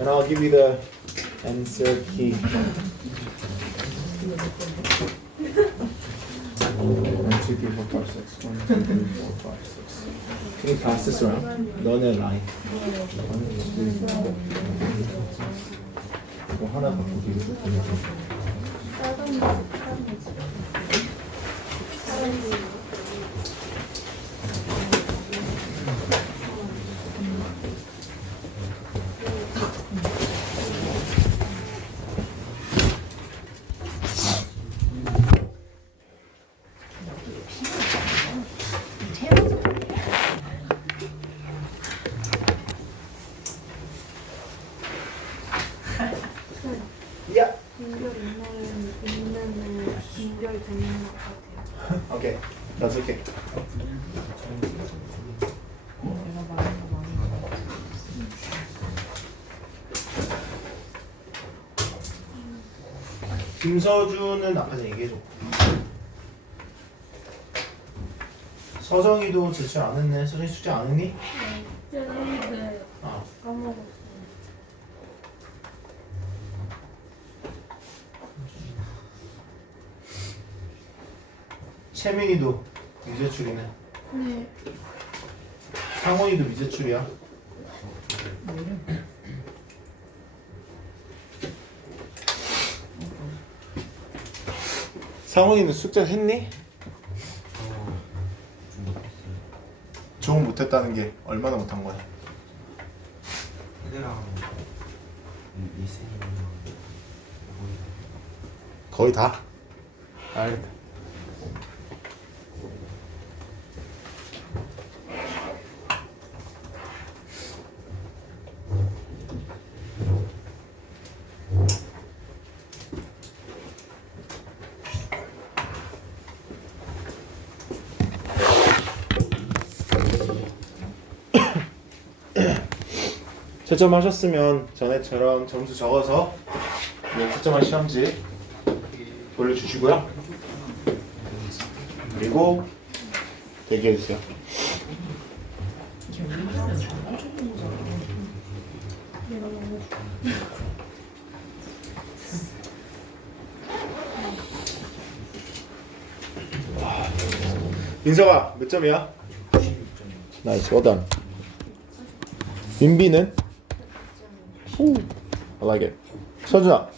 And I'll give you the answer key. 1, 2, 3, 4, 5, 6. 1, 2, 3, 4, 5, 6. Can you pass this around? 너네 라인. 1, 2, 3, 4. 뭐 하나 바꾸기. Okay, that's okay. 김서준은 아까 전에 얘기해줬고 서정이도 제출 안 했네. 서정이 숙제 안 했니? 네. 아. 까먹었어. 채민이도 미제출이네. 네. 상원이도 미제출이야. 상원이는 숙제 했니? 좀 못했다는 게 얼마나 못한 거야? 애들랑 리스닝이랑 거의 다. 알겠다. 채점하셨으면 전에처럼 점수 적어서 채점한 시험지 돌려주시고요. 그리고 대기해주세요. 민서가 몇 점이야? 나이스, well done. 민비는? 오, I like it. 서준아.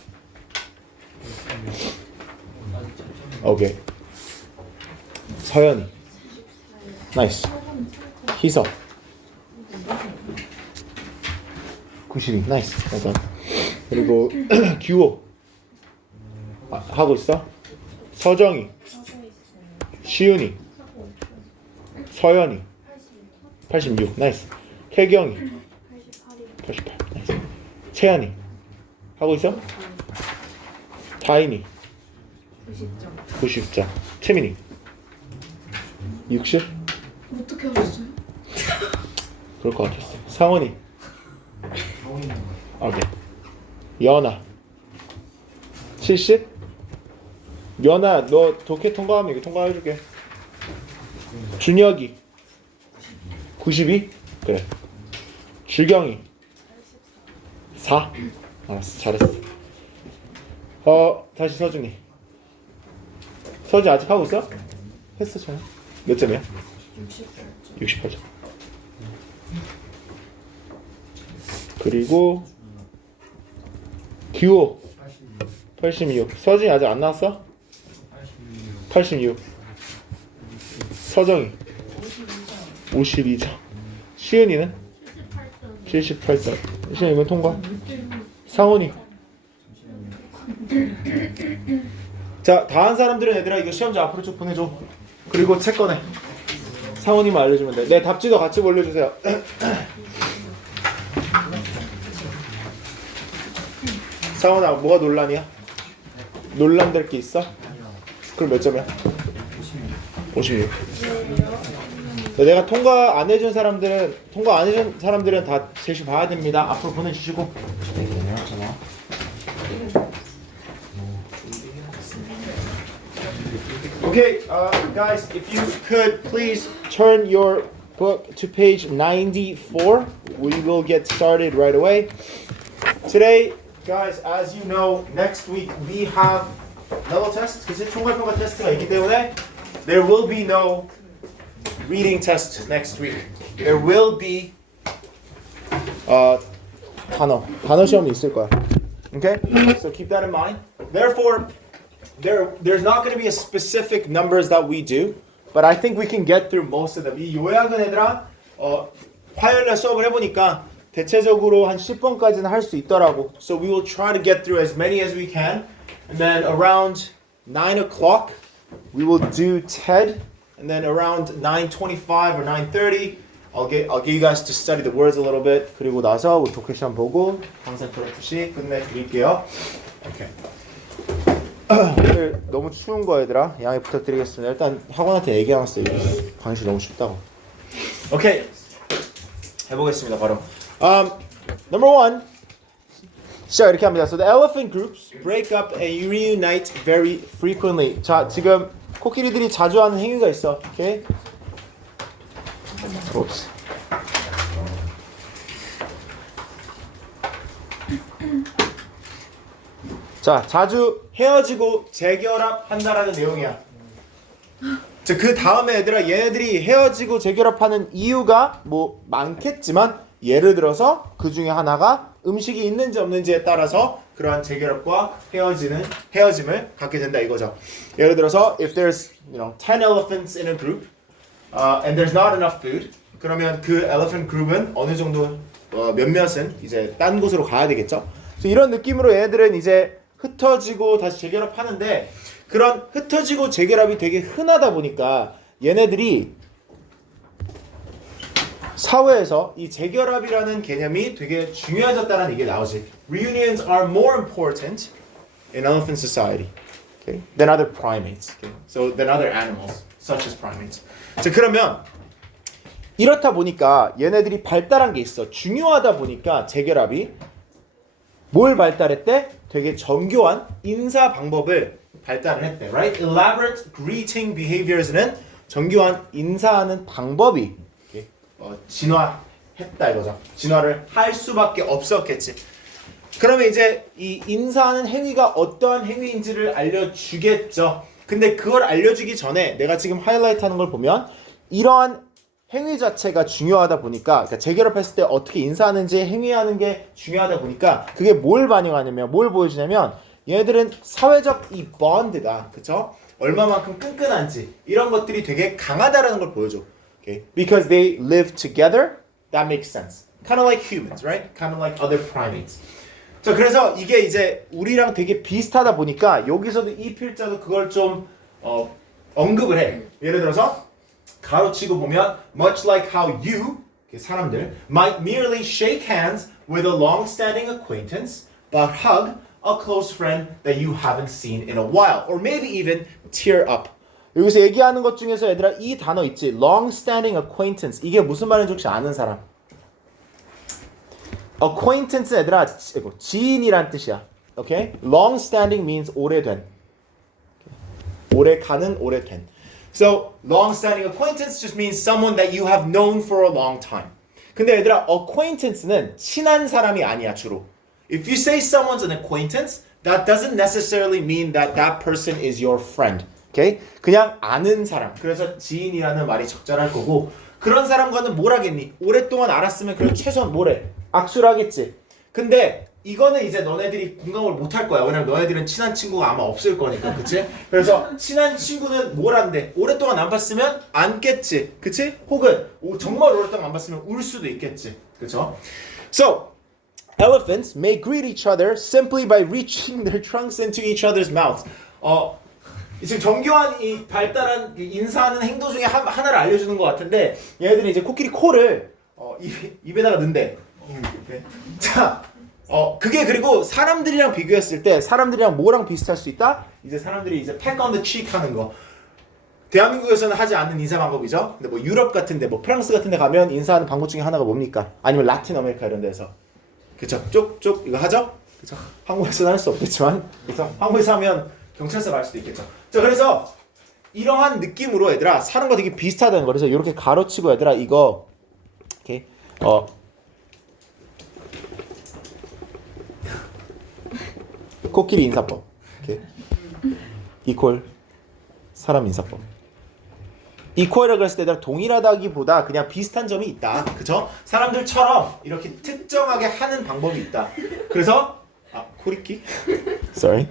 오케이. 서연이. 나이스. 희석. 92. 나이스. well done. 그리고 규호. 하고 있어? 서정이. 시윤이. 서연이. 86. 나이스. 혜경이. 88. 나이스. 채연이. 하고 있어? 다인이. 90점. 채민이. 60? 어떻게 하셨어요? 그럴 것 같았어. 상원이. 오케이. 연아. 70? 연아, 너 독해 통과하면 이거 통과해줄게. 준혁이. 92? 그래. 주경이. 4? 알았어, 잘했어. 다시 서준이. 서준이 아직 하고 있어? 했어, 전에. 몇 점이야? 68점. 그리고 규호 86. 서준이 아직 안 나왔어? 86. 서정이 52점. 시은이는? 78점. 시은 이건 통과. 상훈이. 자, 다 한 사람들은 얘들아 이거 시험지 앞으로 쭉 보내줘. 그리고 책 꺼내. 상훈이만 알려주면 돼. 내 답지도 같이 올려주세요. 상훈아, 뭐가 논란이야? 논란될 게 있어? 그럼 몇 점이야? 56. 내가 통과 안 해준 사람들은 다 제시 봐야 됩니다. 앞으로 보내주시고. Okay, guys, if you could please turn your book to page 94. We will get started right away. Today, guys, as you know, next week we have level tests. 그치? 총괄평가 테스트가 있기 때문에 there will be no reading test next week. There will be 단어 시험이 있을 거야. Okay? So keep that in mind. Therefore, there's not going to be a specific numbers that we do, but I think we can get through most of them. 이 요약은 얘들아 화요일날 수업을 해보니까 대체적으로 한 10번까지는 할 수 있더라고. So we will try to get through as many as we can. And then around 9 o'clock, we will do TED. And then around 9:25 or 9:30, I'll get you guys to study the words a little bit. 그리고 나서 우리 독해 시험 보고 강사 프로젝트 끝내드릴게요. 오케이. 오늘 너무 추운 거 얘들아 양해 부탁드리겠습니다. 일단 학원한테 얘기해놨어요. 강의실 너무 춥다고. 오케이. 해보겠습니다. 바로. Number one. 시작 이렇게 합니다. So the elephant groups break up and reunite very frequently. 자 지금 코끼리들이 자주 하는 행위가 있어. 오케이? Oops. 자, 자주 헤어지고 재결합한다라는 내용이야. 자, 그 다음에 얘들아 얘네들이 헤어지고 재결합하는 이유가 뭐 많겠지만 예를 들어서 그 중에 하나가 음식이 있는지 없는지에 따라서 그러한 재결합과 헤어짐을 갖게 된다 이거죠. 예를 들어서 if there's 10 elephants in a group and there's not enough food 그러면 그 elephant group은 어느 정도 몇몇은 이제 딴 곳으로 가야 되겠죠. 그래서 이런 느낌으로 얘네들은 이제 흩어지고 다시 재결합하는데 그런 흩어지고 재결합이 되게 흔하다 보니까 얘네들이 사회에서 이 재결합이라는 개념이 되게 중요해졌다는 얘기가 나오지. Reunions are more important in elephant society, okay, than other primates. Okay? So than other animals, such as primates. 자 그러면 이렇다 보니까 얘네들이 발달한 게 있어. 중요하다 보니까 재결합이 뭘 발달했대? 되게 정교한 인사 방법을 발달을 했대. Right? Elaborate greeting behaviors는 정교한 인사하는 방법이 진화했다 이거죠. 진화를 할 수밖에 없었겠지. 그러면 이제 이 인사하는 행위가 어떠한 행위인지를 알려주겠죠. 근데 그걸 알려주기 전에 내가 지금 하이라이트하는 걸 보면 이러한 행위 자체가 중요하다 보니까 그러니까 재결합했을 때 어떻게 인사하는지 행위하는 게 중요하다 보니까 그게 뭘 반영하냐면 뭘 보여주냐면 얘네들은 사회적 이 본드가 그쵸? 얼마만큼 끈끈한지 이런 것들이 되게 강하다라는 걸 보여줘. Okay? Because they live together, that makes sense. Kind of like humans, right? Kind of like other primates. 자, 그래서 이게 이제 우리랑 되게 비슷하다 보니까 여기서도 이 필자도 그걸 좀 언급을 해. 예를 들어서 가로치고 보면 much like how you, 사람들, might merely shake hands with a long-standing acquaintance, but hug a close friend that you haven't seen in a while, or maybe even tear up. 여기서 얘기하는 것 중에서 얘들아 이 단어 있지 long-standing acquaintance 이게 무슨 말인지 혹시 아는 사람? acquaintance 얘들아 지인이란 뜻이야. Okay? long-standing means 오래된 오래가는 오래된 So long-standing acquaintance just means someone that you have known for a long time. 근데 얘들아 acquaintance는 친한 사람이 아니야 주로. If you say someone's an acquaintance that doesn't necessarily mean that that person is your friend. Okay? 그냥 아는 사람. 그래서 지인이라는 말이 적절할 거고 그런 사람과는 뭘 하겠니? 오랫동안 알았으면 그래도 최소한 뭐래? 악수를 하겠지. 근데 이거는 이제 너네들이 공감을 못 할 거야. 왜냐면 너네들은 친한 친구가 아마 없을 거니까. 그치? 그래서 친한 친구는 뭘 한대? 오랫동안 안 봤으면 안겠지. 그치? 혹은 정말 오랫동안 안 봤으면 울 수도 있겠지. 그쵸? So, elephants may greet each other simply by reaching their trunks into each other's mouths. 지금 정교한 이 발달한 인사하는 행동 중에 하나를 알려주는 것 같은데 얘네들이 이제 코끼리 코를 입에다가 넣는데 자, 그게 그리고 사람들이랑 비교했을 때 사람들이랑 뭐랑 비슷할 수 있다? 이제 사람들이 이제 peck on the cheek 하는 거 대한민국에서는 하지 않는 인사 방법이죠. 근데 뭐 유럽 같은데 뭐 프랑스 같은데 가면 인사하는 방법 중에 하나가 뭡니까? 아니면 라틴 아메리카 이런 데서 그쵸? 쪽쪽 이거 하죠? 그쵸? 한국에서는 할 수 없겠지만 그쵸? 한국에서 하면 경찰서 갈 수도 있겠죠. 자, 그래서 이러한 느낌으로 얘들아 사는 거 되게 비슷하다는 거. 그래서 이렇게 가로치고 얘들아 이거 이렇게 코끼리 인사법. 오케이. 이퀄 사람 인사법. 이퀄이라고 그랬을 때 동일하다기보다 그냥 비슷한 점이 있다. 그쵸? 사람들처럼 이렇게 특정하게 하는 방법이 있다. 그래서 코리키? Sorry.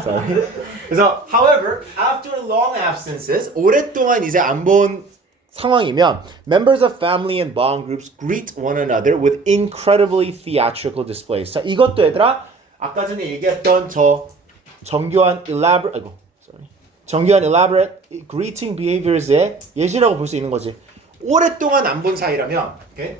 Sorry. 그래서 however, after long absences, 오랫동안 이제 안 본 상황이면 members of family and bond groups greet one another with incredibly theatrical displays. 자, 이것도 얘들아 아까 전에 얘기했던 저 정교한 elaborate greeting behaviors의 예시라고 볼 수 있는 거지. 오랫동안 안 본 사이라면, 오케이?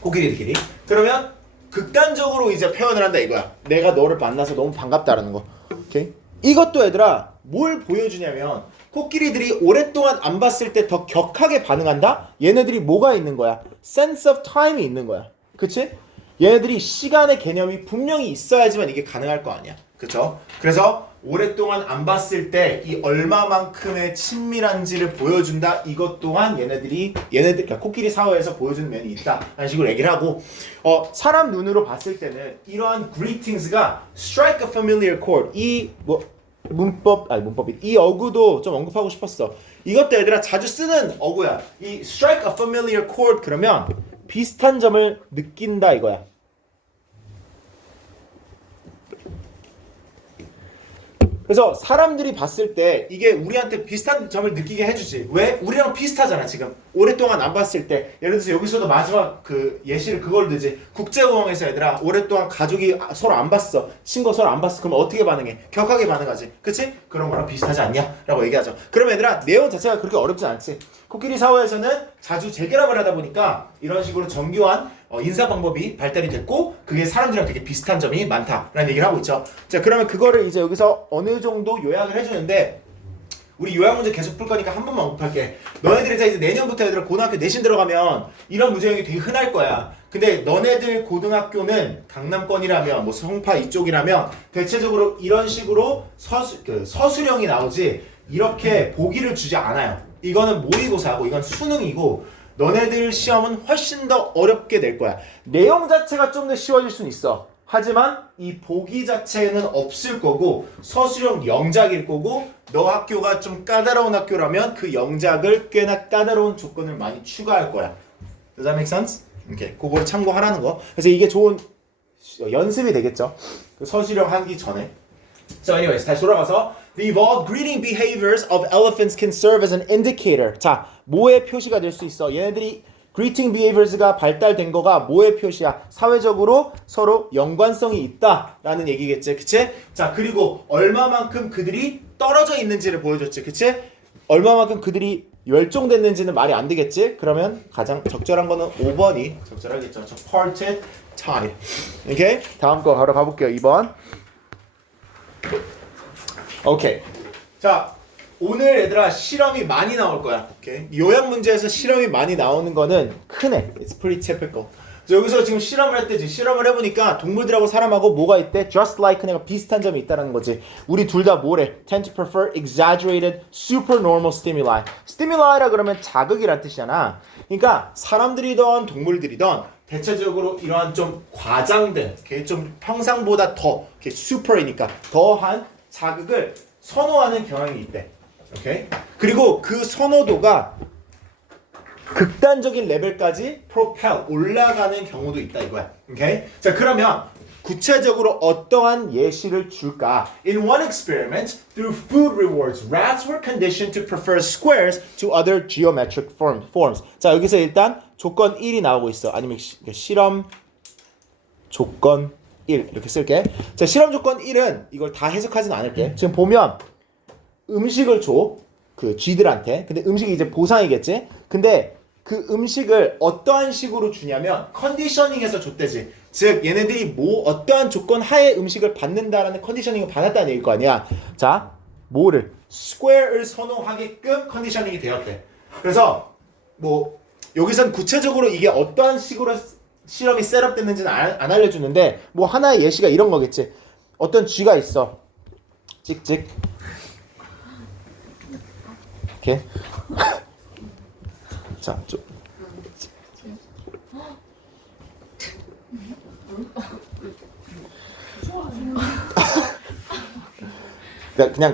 코끼리들끼리. 그러면 극단적으로 이제 표현을 한다 이거야. 내가 너를 만나서 너무 반갑다라는 거. 오케이? 이것도 얘들아 뭘 보여주냐면 코끼리들이 오랫동안 안 봤을 때 더 격하게 반응한다? 얘네들이 뭐가 있는 거야? sense of time이 있는 거야. 그치? 얘네들이 시간의 개념이 분명히 있어야지만 이게 가능할 거 아니야. 그쵸? 그래서 오랫동안 안 봤을 때 이 얼마만큼의 친밀한지를 보여준다. 이것 또한 그러니까 코끼리 사회에서 보여주는 면이 있다. 라는 식으로 얘기를 하고 사람 눈으로 봤을 때는 이러한 greetings가 strike a familiar chord. 이 문법이 이 어구도 좀 언급하고 싶었어. 이것도 얘들아 자주 쓰는 어구야. 이 strike a familiar chord 그러면 비슷한 점을 느낀다 이거야. 그래서 사람들이 봤을 때 이게 우리한테 비슷한 점을 느끼게 해주지. 왜? 우리랑 비슷하잖아 지금. 오랫동안 안 봤을 때 예를 들어서 여기서도 마지막 그 예시를 그걸 들지. 국제공항에서 얘들아 오랫동안 가족이 서로 안 봤어. 친구 서로 안 봤어. 그럼 어떻게 반응해? 격하게 반응하지. 그치? 그런 거랑 비슷하지 않냐? 라고 얘기하죠. 그럼 얘들아 내용 자체가 그렇게 어렵지 않지. 코끼리 사회에서는 자주 재결합을 하다 보니까 이런 식으로 정교한 인사 방법이 발달이 됐고 그게 사람들이랑 되게 비슷한 점이 많다라는 얘기를 하고 있죠. 자, 그러면 그거를 이제 여기서 어느 정도 요약을 해주는데 우리 요약 문제 계속 풀 거니까 한 번만 언급할게. 너네들이 이제 내년부터 얘들아 고등학교 내신 들어가면 이런 문제형이 되게 흔할 거야. 근데 너네들 고등학교는 강남권이라면 뭐 성파 이쪽이라면 대체적으로 이런 식으로 서술형이 나오지 이렇게 보기를 주지 않아요. 이거는 모의고사고 이건 수능이고 너네들 시험은 훨씬 더 어렵게 낼 거야. 내용 자체가 좀 더 쉬워질 수는 있어. 하지만 이 보기 자체는 없을 거고 서술형 영작일 거고 너 학교가 좀 까다로운 학교라면 그 영작을 꽤나 까다로운 조건을 많이 추가할 거야. Does that make sense? 오케이, 그걸 참고하라는 거. 그래서 이게 좋은 연습이 되겠죠. 서술형 하기 전에. So anyways, 다시 돌아가서 The evolved greeting behaviors of elephants can serve as an indicator. 자, 뭐의 표시가 될 수 있어? 얘네들이 greeting behaviors가 발달된 거가 뭐의 표시야? 사회적으로 서로 연관성이 있다라는 얘기겠지, 그치? 자, 그리고 얼마만큼 그들이 떨어져 있는지를 보여줬지, 그치? 얼마만큼 그들이 멸종됐는지는 말이 안 되겠지? 그러면 가장 적절한 거는 5번이 적절하겠죠. 저 parted time. 오케이? 다음 거 바로 가볼게요. 2번. 오케이. 자, 오늘 얘들아 실험이 많이 나올 거야. 오케이. 요약 문제에서 실험이 많이 나오는 거는 크네. It's pretty typical. 그래서 여기서 지금 실험을 했대지. 실험을 해보니까 동물들하고 사람하고 뭐가 있대? Just like 내가 비슷한 점이 있다는 거지. 우리 둘 다 뭐래? Tend to prefer exaggerated, supernormal stimuli. stimuli 그러면 자극이란 뜻이잖아. 그러니까 사람들이든 동물들이든 대체적으로 이러한 좀 과장된, 좀 평상보다 더 super이니까 더한 자극을 선호하는 경향이 있대. 오케이? 그리고 그 선호도가 극단적인 레벨까지 propel 올라가는 경우도 있다 이거야. 오케이? 자, 그러면 구체적으로 어떠한 예시를 줄까? In one experiment, through food rewards, rats were conditioned to prefer squares to other geometric forms. 자, 여기서 일단 조건 1이 나오고 있어. 아니면 실험 조건 1 이렇게 쓸게. 자, 실험 조건 1은 이걸 다 해석하진 않을게. 지금 보면 음식을 줘. 그 쥐들한테. 근데 음식이 이제 보상이겠지? 근데 그 음식을 어떠한 식으로 주냐면 컨디셔닝해서 줬대지. 즉 얘네들이 어떠한 조건 하에 음식을 받는다라는 컨디셔닝을 받았다는 얘기일 거 아니야. 자, 뭐를? 스퀘어를 선호하게끔 컨디셔닝이 되었대. 그래서 여기선 구체적으로 이게 어떠한 식으로 실험이 셋업됐는지는 안 알려주는데 하나의 예시가 이런 거겠지. 어떤 쥐가 있어. 찍찍. 오케이. 자,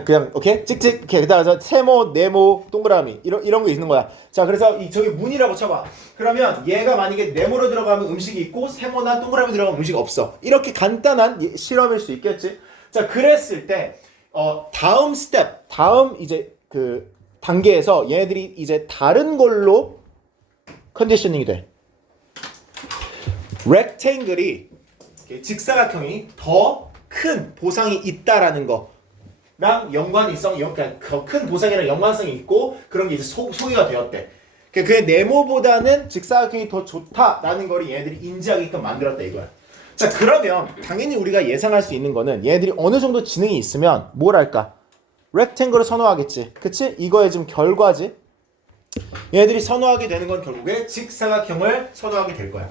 그냥 오케이 찍찍 이렇게 그다음에 세모 네모 동그라미 이런 거 있는 거야. 자 그래서 저기 문이라고 쳐봐. 그러면 얘가 만약에 네모로 들어가면 음식이 있고 세모나 동그라미 들어가면 음식이 없어. 이렇게 간단한 실험일 수 있겠지. 자 그랬을 때 다음 스텝 다음 이제 그 단계에서 얘네들이 이제 다른 걸로 컨디셔닝이 돼. 렉탱글이 직사각형이 더 큰 보상이 있다라는 거랑 연관이 있어. 그러니까 큰 보상이랑 연관성이 있고 그런 게 이제 소개가 되었대. 그게 네모보다는 직사각형이 더 좋다라는 걸 얘네들이 인지하게끔 만들었다 이거야. 자 그러면 당연히 우리가 예상할 수 있는 거는 얘네들이 어느 정도 지능이 있으면 뭘 할까? 렉탱글을 선호하겠지. 그치? 이거의 좀 결과지. 얘네들이 선호하게 되는 건 결국에 직사각형을 선호하게 될 거야.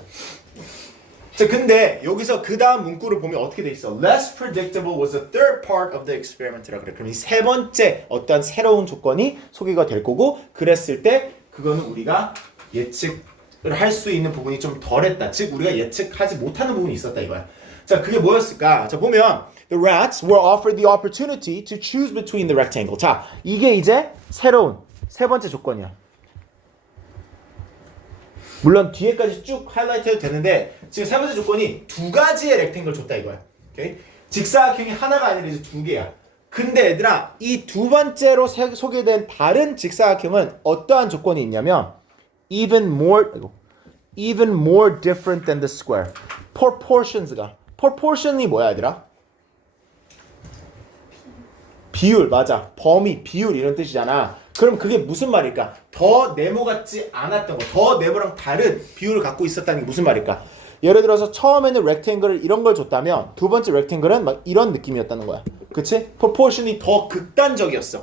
자, 근데 여기서 그 다음 문구를 보면 어떻게 돼 있어? Less predictable was the third part of the experiment라 그래. 그럼 이 세 번째 어떤 새로운 조건이 소개가 될 거고, 그랬을 때 그거는 우리가 예측을 할 수 있는 부분이 좀 덜했다. 즉 우리가 예측하지 못하는 부분이 있었다 이거야. 자, 그게 뭐였을까? 자, 보면 The rats were offered the opportunity to choose between the rectangle. 자, 이게 이제 새로운 세 번째 조건이야. 물론 뒤에까지 쭉 하이라이트 해도 되는데 지금 세 번째 조건이 두 가지의 렉탱글 줬다 이거야. 오케이? 직사각형이 하나가 아니라 이제 두 개야. 근데 얘들아 이 두 번째로 소개된 다른 직사각형은 어떠한 조건이 있냐면 even more different than the square. proportion이 뭐야 얘들아? 비율 맞아. 범위, 비율 이런 뜻이잖아. 그럼 그게 무슨 말일까? 더 네모 같지 않았던 거, 더 네모랑 다른 비율을 갖고 있었다는 게 무슨 말일까? 예를 들어서 처음에는 렉탱글을 이런 걸 줬다면 두 번째 렉탱글은 막 이런 느낌이었다는 거야. 그치? 프로포션이 더 극단적이었어.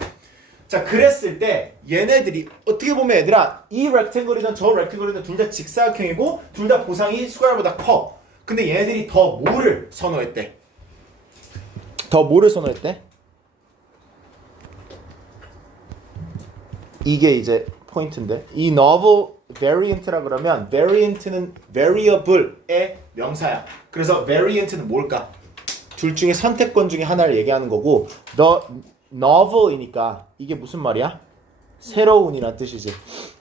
자, 그랬을 때 얘네들이 어떻게 보면 얘들아 이 렉탱글이든 저 렉탱글이든 둘 다 직사각형이고 둘 다 보상이 스퀘어보다 커. 근데 얘네들이 더 뭐를 선호했대? 이게 이제 포인트인데 이 novel variant라 그러면 variant는 variable의 명사야. 그래서 variant는 뭘까? 둘 중에 선택권 중에 하나를 얘기하는 거고 the novel이니까 이게 무슨 말이야? 새로운이란 뜻이지.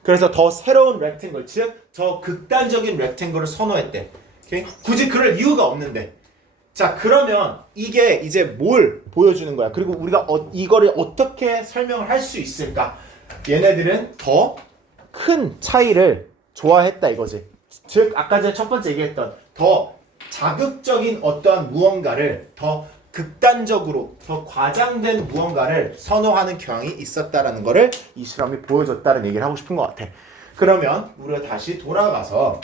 그래서 더 새로운 rectangle, 즉 더 극단적인 rectangle을 선호했대. 오케이? 굳이 그럴 이유가 없는데. 자 그러면 이게 이제 뭘 보여주는 거야? 그리고 우리가 이거를 어떻게 설명을 할 수 있을까? 얘네들은 더 큰 차이를 좋아했다 이거지. 즉 아까 전에 첫 번째 얘기했던 더 자극적인 어떠한 무언가를 더 극단적으로 더 과장된 무언가를 선호하는 경향이 있었다라는 거를 이 실험이 보여줬다는 얘기를 하고 싶은 것 같아. 그러면 우리가 다시 돌아가서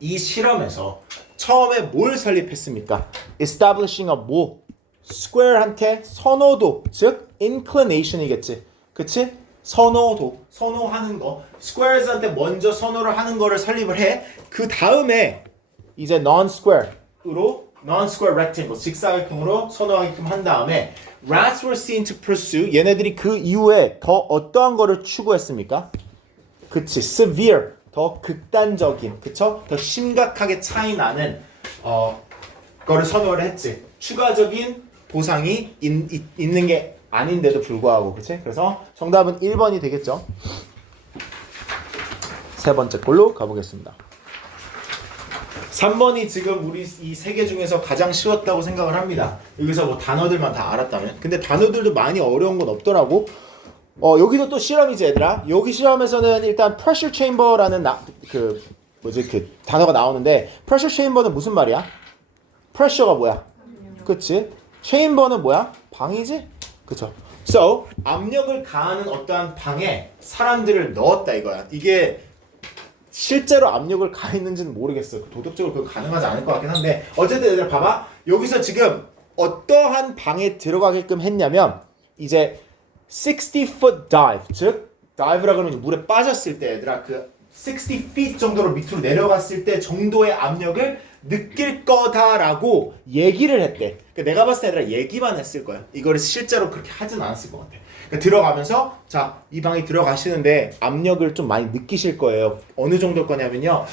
이 실험에서 처음에 뭘 설립했습니까? Establishing a 뭐? square한테 선호도, 즉 inclination이겠지. 그치? 선호하는 거. squares한테 먼저 선호를 하는 거를 설립을 해. 그 다음에 이제 non-square rectangle, 직사각형으로 선호하게끔 한 다음에 rats were seen to pursue. 얘네들이 그 이후에 더 어떠한 거를 추구했습니까? 그치, severe, 더 극단적인, 그쵸? 더 심각하게 차이 나는 거를 선호를 했지. 추가적인 보상이 있는 게 아닌데도 불구하고, 그치? 그래서 정답은 1번이 되겠죠. 세 번째 걸로 가보겠습니다. 3번이 지금 우리 이 세 개 중에서 가장 쉬웠다고 생각을 합니다. 여기서 뭐 단어들만 다 알았다면. 근데 단어들도 많이 어려운 건 없더라고. 여기도 또 실험이지 얘들아. 여기 실험에서는 일단 pressure chamber라는 그 단어가 나오는데 pressure chamber는 무슨 말이야? pressure가 뭐야? 그치? chamber는 뭐야? 방이지? 그쵸? So 압력을 가하는 어떠한 방에 사람들을 넣었다 이거야. 이게 실제로 압력을 가했는지는 모르겠어. 도덕적으로 그거 가능하지 않을 것 같긴 한데 어쨌든 얘들아 봐봐. 여기서 지금 어떠한 방에 들어가게끔 했냐면 이제 60foot dive, 즉 dive라 그러면 물에 빠졌을 때 얘들아 그 60 feet 정도로 밑으로 내려갔을 때 정도의 압력을 느낄 거다라고 얘기를 했대. 그러니까 내가 봤을 때 얘들아 얘기만 했을 거야. 이거를 실제로 그렇게 하진 않았을 것 같아. 그러니까 들어가면서 자, 이 방에 들어가시는데 압력을 좀 많이 느끼실 거예요. 어느 정도일 거냐면요.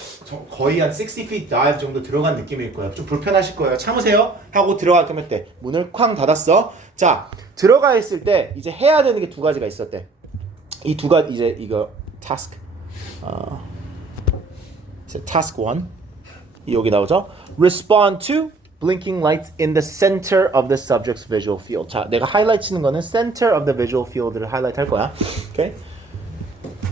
거의 한 60 feet dive 정도 들어간 느낌일 거예요. 좀 불편하실 거예요. 참으세요. 하고 들어갈 거면 때 문을 쾅 닫았어. 자, 들어가 있을 때 이제 해야 되는 게 두 가지가 있었대. 이 두 가지 이제 이거 task task 1 여기 나오죠. Respond to blinking lights in the center of the subject's visual field. 자, 내가 하이라이트 치는 거는 center of the visual field를 하이라이트 할 거야. 오케이?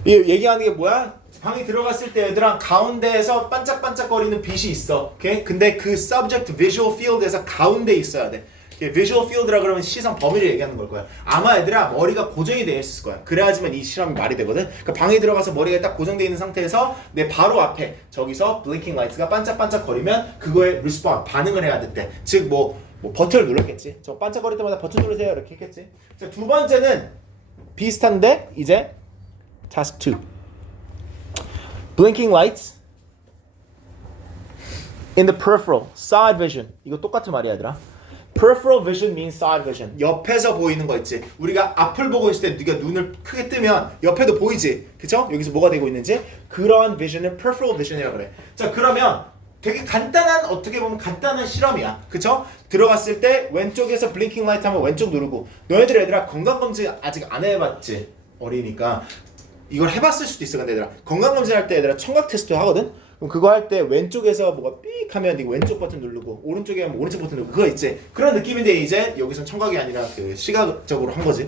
이 얘기하는 게 뭐야? 방에 들어갔을 때 얘들아 가운데에서 반짝반짝거리는 빛이 있어. 오케이? 근데 그 subject visual field에서 가운데 있어야 돼. visual field라 그러면 시선 범위를 얘기하는 걸 거야. 아마 얘들아 머리가 고정이 되어 있을 거야. 그래야지만 이 실험이 말이 되거든. 그러니까 방에 들어가서 머리가 딱 고정되어 있는 상태에서 내 바로 앞에 저기서 blinking lights가 반짝반짝 거리면 그거에 respond 반응을 해야 됐대. 즉 뭐 버튼을 눌렀겠지. 저 반짝거릴 때마다 버튼 누르세요 이렇게 했겠지. 자, 두 번째는 비슷한데 이제 task 2 blinking lights in the peripheral side vision. 이거 똑같은 말이야 얘들아. Peripheral vision means side vision. 옆에서 보이는 거 있지. 우리가 앞을 보고 있을 때 네가 눈을 크게 뜨면 옆에도 보이지. 그쵸? 여기서 뭐가 되고 있는지. 그런 vision을 peripheral vision이라고 그래. 자, 그러면 되게 간단한 어떻게 보면 간단한 실험이야. 그쵸? 들어갔을 때 왼쪽에서 블링킹 라이트 하면 왼쪽 누르고 너희들 얘들아 건강검진 아직 안 해봤지? 어리니까 이걸 해봤을 수도 있어. 근데 얘들아 건강검진 할 때 얘들아 청각 테스트 하거든? 그럼 그거 할 때 왼쪽에서 뭐가 삑 하면 이거 왼쪽 버튼 누르고 오른쪽에 하면 오른쪽 버튼 누르고 그거 있지. 그런 느낌인데 이제 여기선 청각이 아니라 그 시각적으로 한 거지.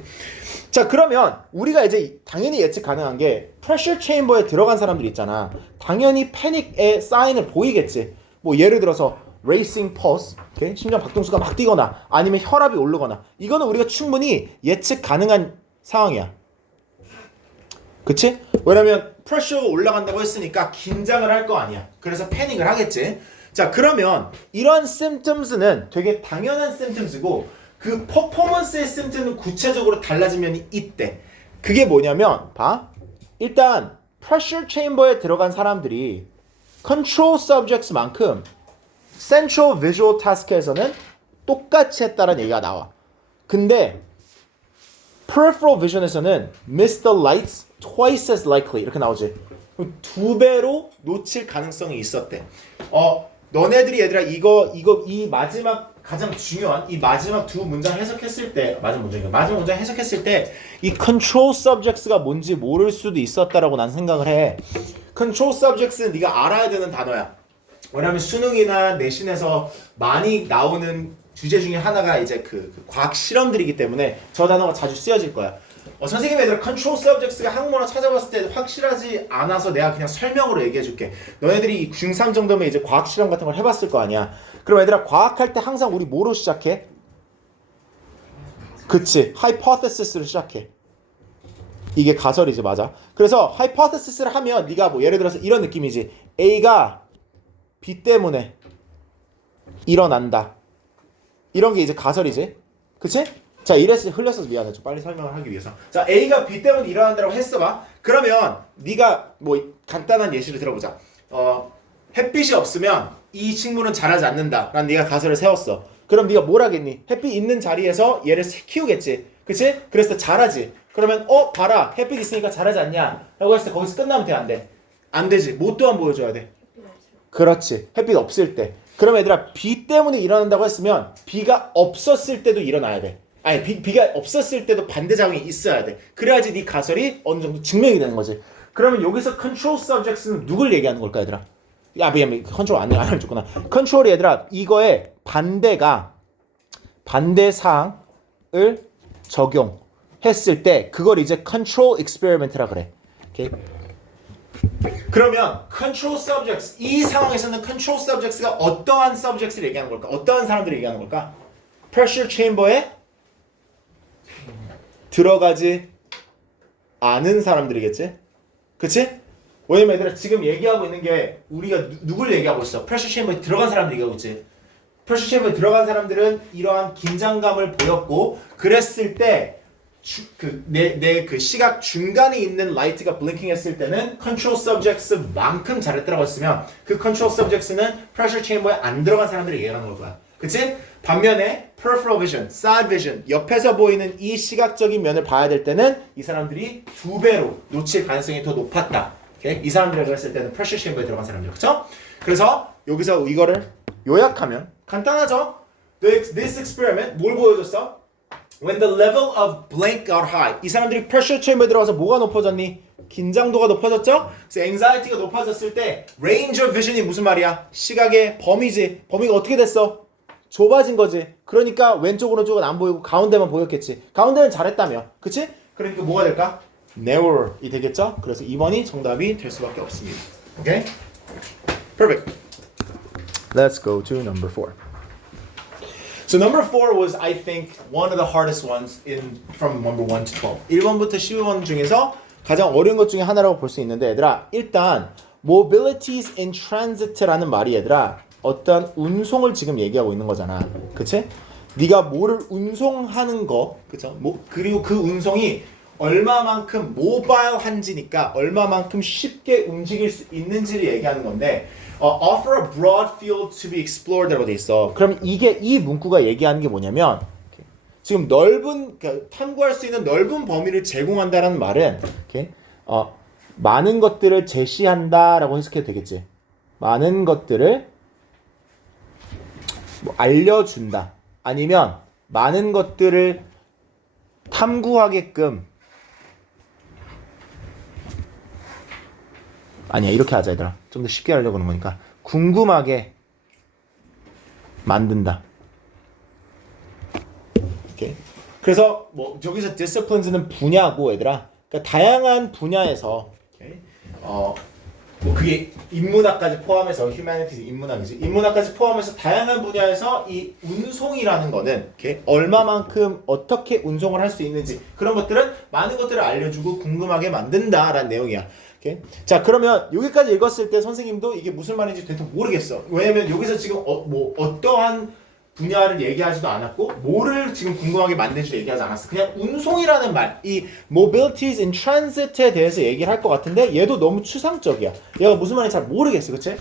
자, 그러면 우리가 이제 당연히 예측 가능한 게 프레셔 체인버에 들어간 사람들 있잖아. 당연히 패닉의 사인을 보이겠지. 뭐 예를 들어서 레이싱 퍼스, 오케이? 심장 박동수가 막 뛰거나 아니면 혈압이 오르거나 이거는 우리가 충분히 예측 가능한 상황이야. 그치? 왜냐면 프레셔가 올라간다고 했으니까 긴장을 할 거 아니야. 그래서 패닉을 하겠지. 자, 그러면 이런 symptoms는 되게 당연한 symptoms고 그 퍼포먼스의 symptom은 구체적으로 달라진 면이 있대. 그게 뭐냐면 봐. 일단 pressure chamber에 들어간 사람들이 control subjects만큼 central visual task에서는 똑같이 했다는 얘기가 나와. 근데 peripheral vision에서는 miss the lights twice as likely 이렇게 나오지. 두 배로 놓칠 가능성이 있었대. 너네들이 얘들아 이 마지막 가장 중요한 이 마지막 두 문장 해석했을 때 마지막 문장 해석했을 때 이 control subjects가 뭔지 모를 수도 있었다라고 난 생각을 해. control subjects는 네가 알아야 되는 단어야. 왜냐면 수능이나 내신에서 많이 나오는 주제 중에 하나가 이제 그 과학 실험들이기 때문에 저 단어가 자주 쓰여질 거야. 선생님 얘들아 control subjects가 한국문화 찾아봤을 때 확실하지 않아서 내가 그냥 설명으로 얘기해 줄게. 너네들이 중3 정도면 이제 과학 실험 같은 걸 해봤을 거 아니야. 그럼 얘들아 과학할 때 항상 우리 뭐로 시작해? 그치, hypothesis로 시작해. 이게 가설이지, 맞아. 그래서 hypothesis를 하면 네가 뭐 예를 들어서 이런 느낌이지. A가 B 때문에 일어난다. 이런 게 이제 가설이지. 그치? 자, 이래서 흘렸어서 미안해. 좀 빨리 설명을 하기 위해서. 자, A가 B 때문에 일어난다고 했어봐. 그러면 네가 뭐 간단한 예시를 들어보자. 햇빛이 없으면 이 식물은 자라지 않는다. 라는 네가 가설을 세웠어. 그럼 네가 뭘 하겠니? 햇빛 있는 자리에서 얘를 키우겠지. 그치? 그래서 자라지. 그러면 봐라. 햇빛 있으니까 자라지 않냐? 라고 했을 때 거기서 끝나면 돼? 안 돼? 안 되지. 뭐 또한 보여줘야 돼? 그렇지. 햇빛 없을 때. 그럼 얘들아 비 때문에 일어난다고 했으면 비가 없었을 때도 일어나야 돼. 아니 비가 없었을 때도 반대 작용이 있어야 돼. 그래야지 네 가설이 어느 정도 증명이 되는 거지. 그러면 여기서 control subjects는 누굴 얘기하는 걸까 얘들아? 미안 컨트롤 안 해줬구나. 컨트롤이 얘들아 이거의 반대 사항을 적용했을 때 그걸 이제 control experiment라 그래. 오케이? 그러면 control subjects 이 상황에서는 control subjects가 어떠한 subjects를 얘기하는 걸까? 어떠한 사람들을 얘기하는 걸까? pressure chamber에 들어가지 않은 사람들이겠지? 그치? 왜냐면 얘들아 지금 얘기하고 있는 게 우리가 누굴 얘기하고 있어? pressure chamber에 들어간 사람들 얘기하고 있지. pressure chamber에 들어간 사람들은 이러한 긴장감을 보였고 그랬을 때 내 그 시각 중간에 있는 라이트가 블링킹 했을 때는 control subjects만큼 잘했다고 했으면 그 control subjects는 pressure chamber에 안 들어간 사람들이 얘기하는 걸 거야. 그치? 반면에 peripheral vision, side vision, 옆에서 보이는 이 시각적인 면을 봐야 될 때는 이 사람들이 2배로 놓칠 가능성이 더 높았다. 오케이? 이 사람들이라고 했을 때는 pressure chamber에 들어간 사람들, 그쵸? 그래서 여기서 이거를 요약하면 간단하죠? This experiment 뭘 보여줬어? When the level of blank got high, 이 사람들이 pressure chamber에 들어가서 뭐가 높아졌니? 긴장도가 높아졌죠? 그래서 anxiety가 높아졌을 때 range of vision이 무슨 말이야? 시각의 범위지. 범위가 어떻게 됐어? 좁아진 거지. 그러니까 왼쪽 오른쪽은 안 보이고 가운데만 보였겠지. 가운데는 잘했다며. 그치? 그러니까 뭐가 될까? narrower이 되겠죠? 그래서 2번이 정답이 될 수밖에 없습니다. 오케이? Perfect. Let's go to number 4. So number 4 was, I think, one of the hardest ones from number 1 to 12. 1번부터 12번 중에서 가장 어려운 것 중에 하나라고 볼 수 있는데, 얘들아, 일단 mobilities in transit라는 말이 얘들아 어떤 운송을 지금 얘기하고 있는 거잖아. 그치? 네가 뭐를 운송하는 거, 그쵸? 그리고 그 운송이 얼마만큼 모바일한지니까 얼마만큼 쉽게 움직일 수 있는지를 얘기하는 건데, offer a broad field to be explored라고 돼 있어. 그럼 이 문구가 얘기하는 게 뭐냐면, 지금 넓은, 그러니까 탐구할 수 있는 넓은 범위를 제공한다라는 말은, 많은 것들을 제시한다라고 해석해도 되겠지. 많은 것들을 뭐 알려준다. 아니면 많은 것들을 탐구하게끔, 아니야, 이렇게 하자 얘들아. 좀 더 쉽게 하려고 하는 거니까 궁금하게 만든다. 오케이. 그래서 뭐 여기서 disciplines는 분야고 얘들아. 그러니까 다양한 분야에서, 오케이. 뭐 그게 인문학까지 포함해서 humanities 인문학이지. 인문학까지 포함해서 다양한 분야에서 이 운송이라는 거는, 오케이, 얼마만큼 어떻게 운송을 할 수 있는지 그런 것들은 많은 것들을 알려주고 궁금하게 만든다라는 내용이야. 오케이? 자, 그러면 여기까지 읽었을 때 선생님도 이게 무슨 말인지 대충 모르겠어. 왜냐면 여기서 지금 어떠한 분야를 얘기하지도 않았고 뭐를 지금 궁금하게 만드는지 얘기하지 않았어. 그냥 운송이라는 말, 이 mobilities in transit에 대해서 얘기를 할 것 같은데 얘도 너무 추상적이야. 얘가 무슨 말인지 잘 모르겠어. 그치?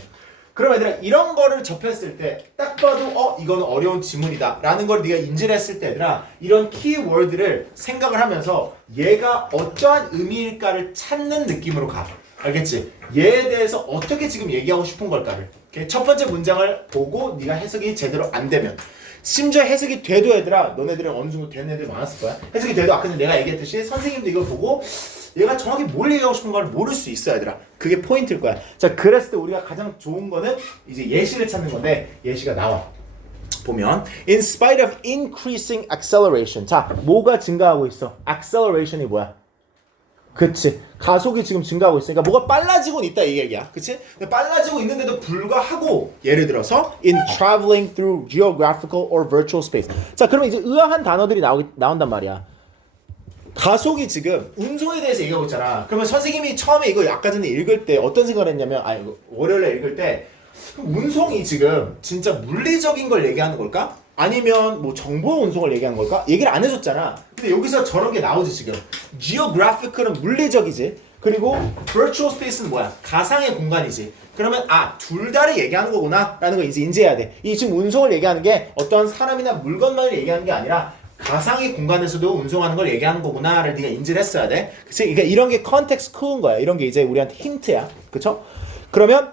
그럼 얘들아, 이런 거를 접했을 때 딱 봐도 이건 어려운 지문이다 라는 걸 네가 인지를 했을 때 얘들아, 이런 키워드를 생각을 하면서 얘가 어떠한 의미일까를 찾는 느낌으로 가. 알겠지? 얘에 대해서 어떻게 지금 얘기하고 싶은 걸까를. 오케이? 첫 번째 문장을 보고 네가 해석이 제대로 안 되면, 심지어 해석이 돼도 얘들아, 너네들은 어느 정도 되는 애들 많았을 거야. 해석이 돼도 아까 내가 얘기했듯이 선생님도 이걸 보고 얘가 정확히 뭘 얘기하고 싶은 걸 모를 수 있어 얘들아. 그게 포인트일 거야. 자, 그랬을 때 우리가 가장 좋은 거는 이제 예시를 찾는 건데, 예시가 나와. 보면 in spite of increasing acceleration. 자, 뭐가 증가하고 있어? acceleration이 뭐야? 그치, 가속이 지금 증가하고 있으니까 뭐가 빨라지고는 있다 이 얘기야. 그치? 빨라지고 있는데도 불구하고 예를 들어서 in traveling through geographical or virtual space. 자, 그러면 이제 의아한 단어들이 나온단 말이야. 가속이 지금 운송에 대해서 얘기하고 있잖아. 그러면 선생님이 처음에 이거 아까 전에 읽을 때 어떤 생각을 했냐면, 이거 월요일에 읽을 때 운송이 지금 진짜 물리적인 걸 얘기하는 걸까? 아니면 뭐 정보 운송을 얘기하는 걸까? 얘기를 안 해줬잖아. 근데 여기서 저런 게 나오지 지금. geographical은 물리적이지. 그리고 virtual space는 뭐야? 가상의 공간이지. 그러면 둘 다를 얘기하는 거구나 라는 걸 이제 인지해야 돼. 이 지금 운송을 얘기하는 게 어떤 사람이나 물건만을 얘기하는 게 아니라 가상의 공간에서도 운송하는 걸 얘기하는 거구나를 네가 인지를 했어야 돼. 그치? 그러니까 이런 게 컨텍스트 클인 거야. 이런 게 이제 우리한테 힌트야. 그쵸? 그러면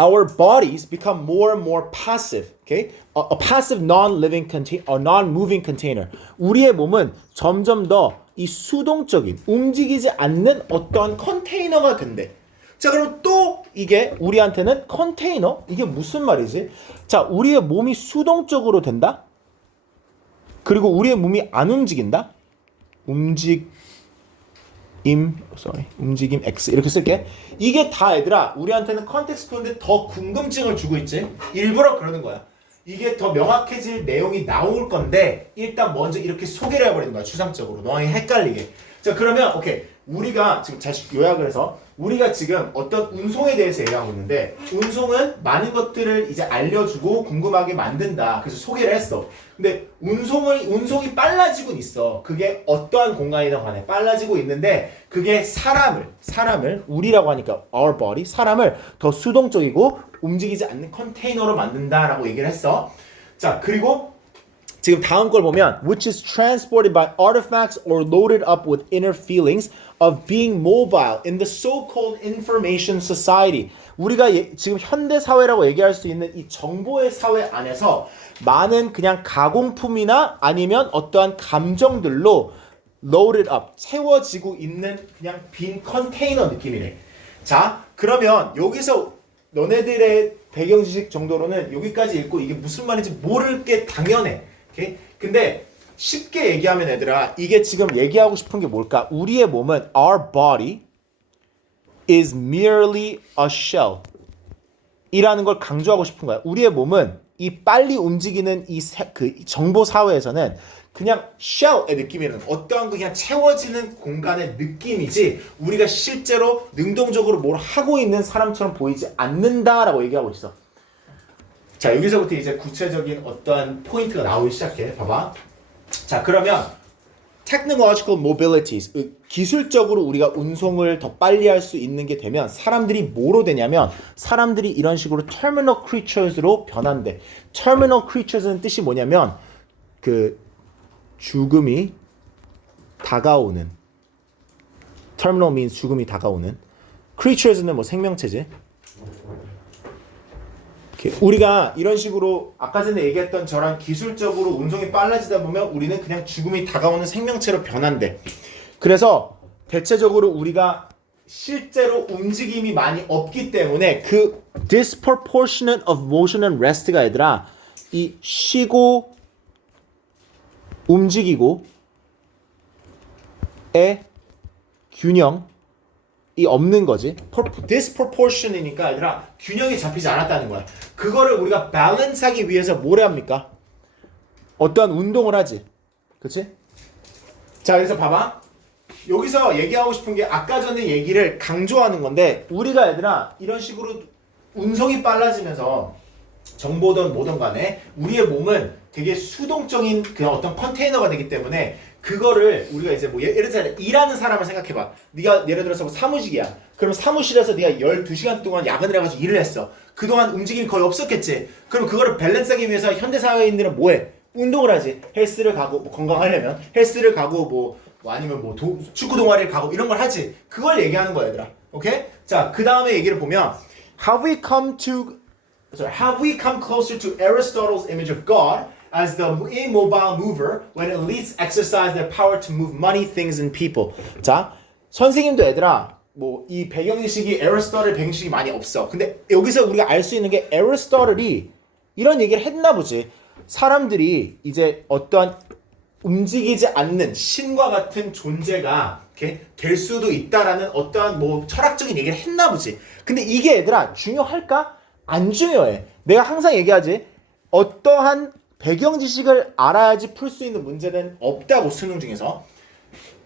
our bodies become more and more passive. Okay? A passive non-living container, a non-moving container. 우리의 몸은 점점 더 이 수동적인, 움직이지 않는 어떠한 컨테이너가 된대. 자, 그럼 또 이게 우리한테는 컨테이너? 이게 무슨 말이지? 자, 우리의 몸이 수동적으로 된다? 그리고 우리의 몸이 안 움직인다? 움직임 X 이렇게 쓸게. 이게 다 얘들아 우리한테는 컨텍스트인데 더 궁금증을 주고 있지. 일부러 그러는 거야. 이게 더 명확해질 내용이 나올 건데 일단 먼저 이렇게 소개를 해버리는 거야. 추상적으로 너희 헷갈리게. 자, 그러면 오케이, 우리가 지금 다시 요약을 해서 우리가 지금 어떤 운송에 대해서 얘기하고 있는데, 운송은 많은 것들을 이제 알려주고 궁금하게 만든다. 그래서 소개를 했어. 근데 운송이 빨라지고 있어. 그게 어떠한 공간이든 간에 빨라지고 있는데, 그게 사람을 우리라고 하니까 our body, 사람을 더 수동적이고 움직이지 않는 컨테이너로 만든다라고 얘기를 했어. 자, 그리고 지금 다음 걸 보면 which is transported by artifacts or loaded up with inner feelings of being mobile in the so-called information society. 우리가 지금 현대 사회라고 얘기할 수 있는 이 정보의 사회 안에서 많은 그냥 가공품이나 아니면 어떠한 감정들로 loaded up, 채워지고 있는 그냥 빈 컨테이너 느낌이래. 자, 그러면 여기서 너네들의 배경 지식 정도로는 여기까지 읽고 이게 무슨 말인지 모를 게 당연해. 오케이? 근데 쉽게 얘기하면 얘들아, 이게 지금 얘기하고 싶은 게 뭘까? 우리의 몸은 our body is merely a shell 이라는 걸 강조하고 싶은 거야. 우리의 몸은 이 빨리 움직이는 그 정보 사회에서는 그냥 shell의 느낌이라는 어떠한 그냥 채워지는 공간의 느낌이지 우리가 실제로 능동적으로 뭘 하고 있는 사람처럼 보이지 않는다라고 얘기하고 있어. 자, 여기서부터 이제 구체적인 어떠한 포인트가 나오기 시작해. 봐봐. 자, 그러면 technological mobilities, 기술적으로 우리가 운송을 더 빨리 할 수 있는 게 되면 사람들이 뭐로 되냐면 사람들이 이런 식으로 terminal creatures로 변한대. terminal creatures는 뜻이 뭐냐면 그 죽음이 다가오는, terminal means 죽음이 다가오는, creatures는 뭐 생명체지. 우리가 이런 식으로 아까 전에 얘기했던 저랑 기술적으로 운송이 빨라지다 보면 우리는 그냥 죽음이 다가오는 생명체로 변한대. 그래서 대체적으로 우리가 실제로 움직임이 많이 없기 때문에 그 disproportionate of motion and rest가 얘들아 이 쉬고 움직이고의 균형이 없는 거지. disproportion이니까 얘들아 균형이 잡히지 않았다는 거야. 그거를 우리가 밸런스하기 위해서 뭘 합니까? 어떠한 운동을 하지. 그치? 자, 그래서 봐봐. 여기서 얘기하고 싶은 게 아까 전에 얘기를 강조하는 건데 우리가 얘들아 이런 식으로 운송이 빨라지면서 정보든 뭐든 간에 우리의 몸은 되게 수동적인 그냥 어떤 컨테이너가 되기 때문에 그거를 우리가 이제 뭐 예를 들어 일하는 사람을 생각해봐. 네가 예를 들어서 뭐 사무직이야. 그럼 사무실에서 네가 12시간 동안 야근을 해가지고 일을 했어. 그동안 움직임이 거의 없었겠지. 그럼 그거를 밸런스하기 위해서 현대사회인들은 뭐해? 운동을 하지. 헬스를 가고 뭐 건강하려면 헬스를 가고 뭐 아니면 뭐 축구 동아리를 가고 이런 걸 하지. 그걸 얘기하는 거야 얘들아. 오케이? 자, 그 다음에 얘기를 보면 Have we come closer to Aristotle's image of God as the immobile mover when elites exercise their power to move money, things, and people. 자, 선생님도 얘들아 뭐 이 배경지식이 애리스토틀 배경지식이 많이 없어. 근데 여기서 우리가 알 수 있는 게 애리스토틀이 이런 얘기를 했나 보지. 사람들이 이제 어떠한 움직이지 않는 신과 같은 존재가 이렇게 될 수도 있다라는 어떠한 뭐 철학적인 얘기를 했나 보지. 근데 이게 얘들아 중요할까? 안 중요해. 내가 항상 얘기하지. 어떠한 배경 지식을 알아야지 풀 수 있는 문제는 없다고 수능 중에서.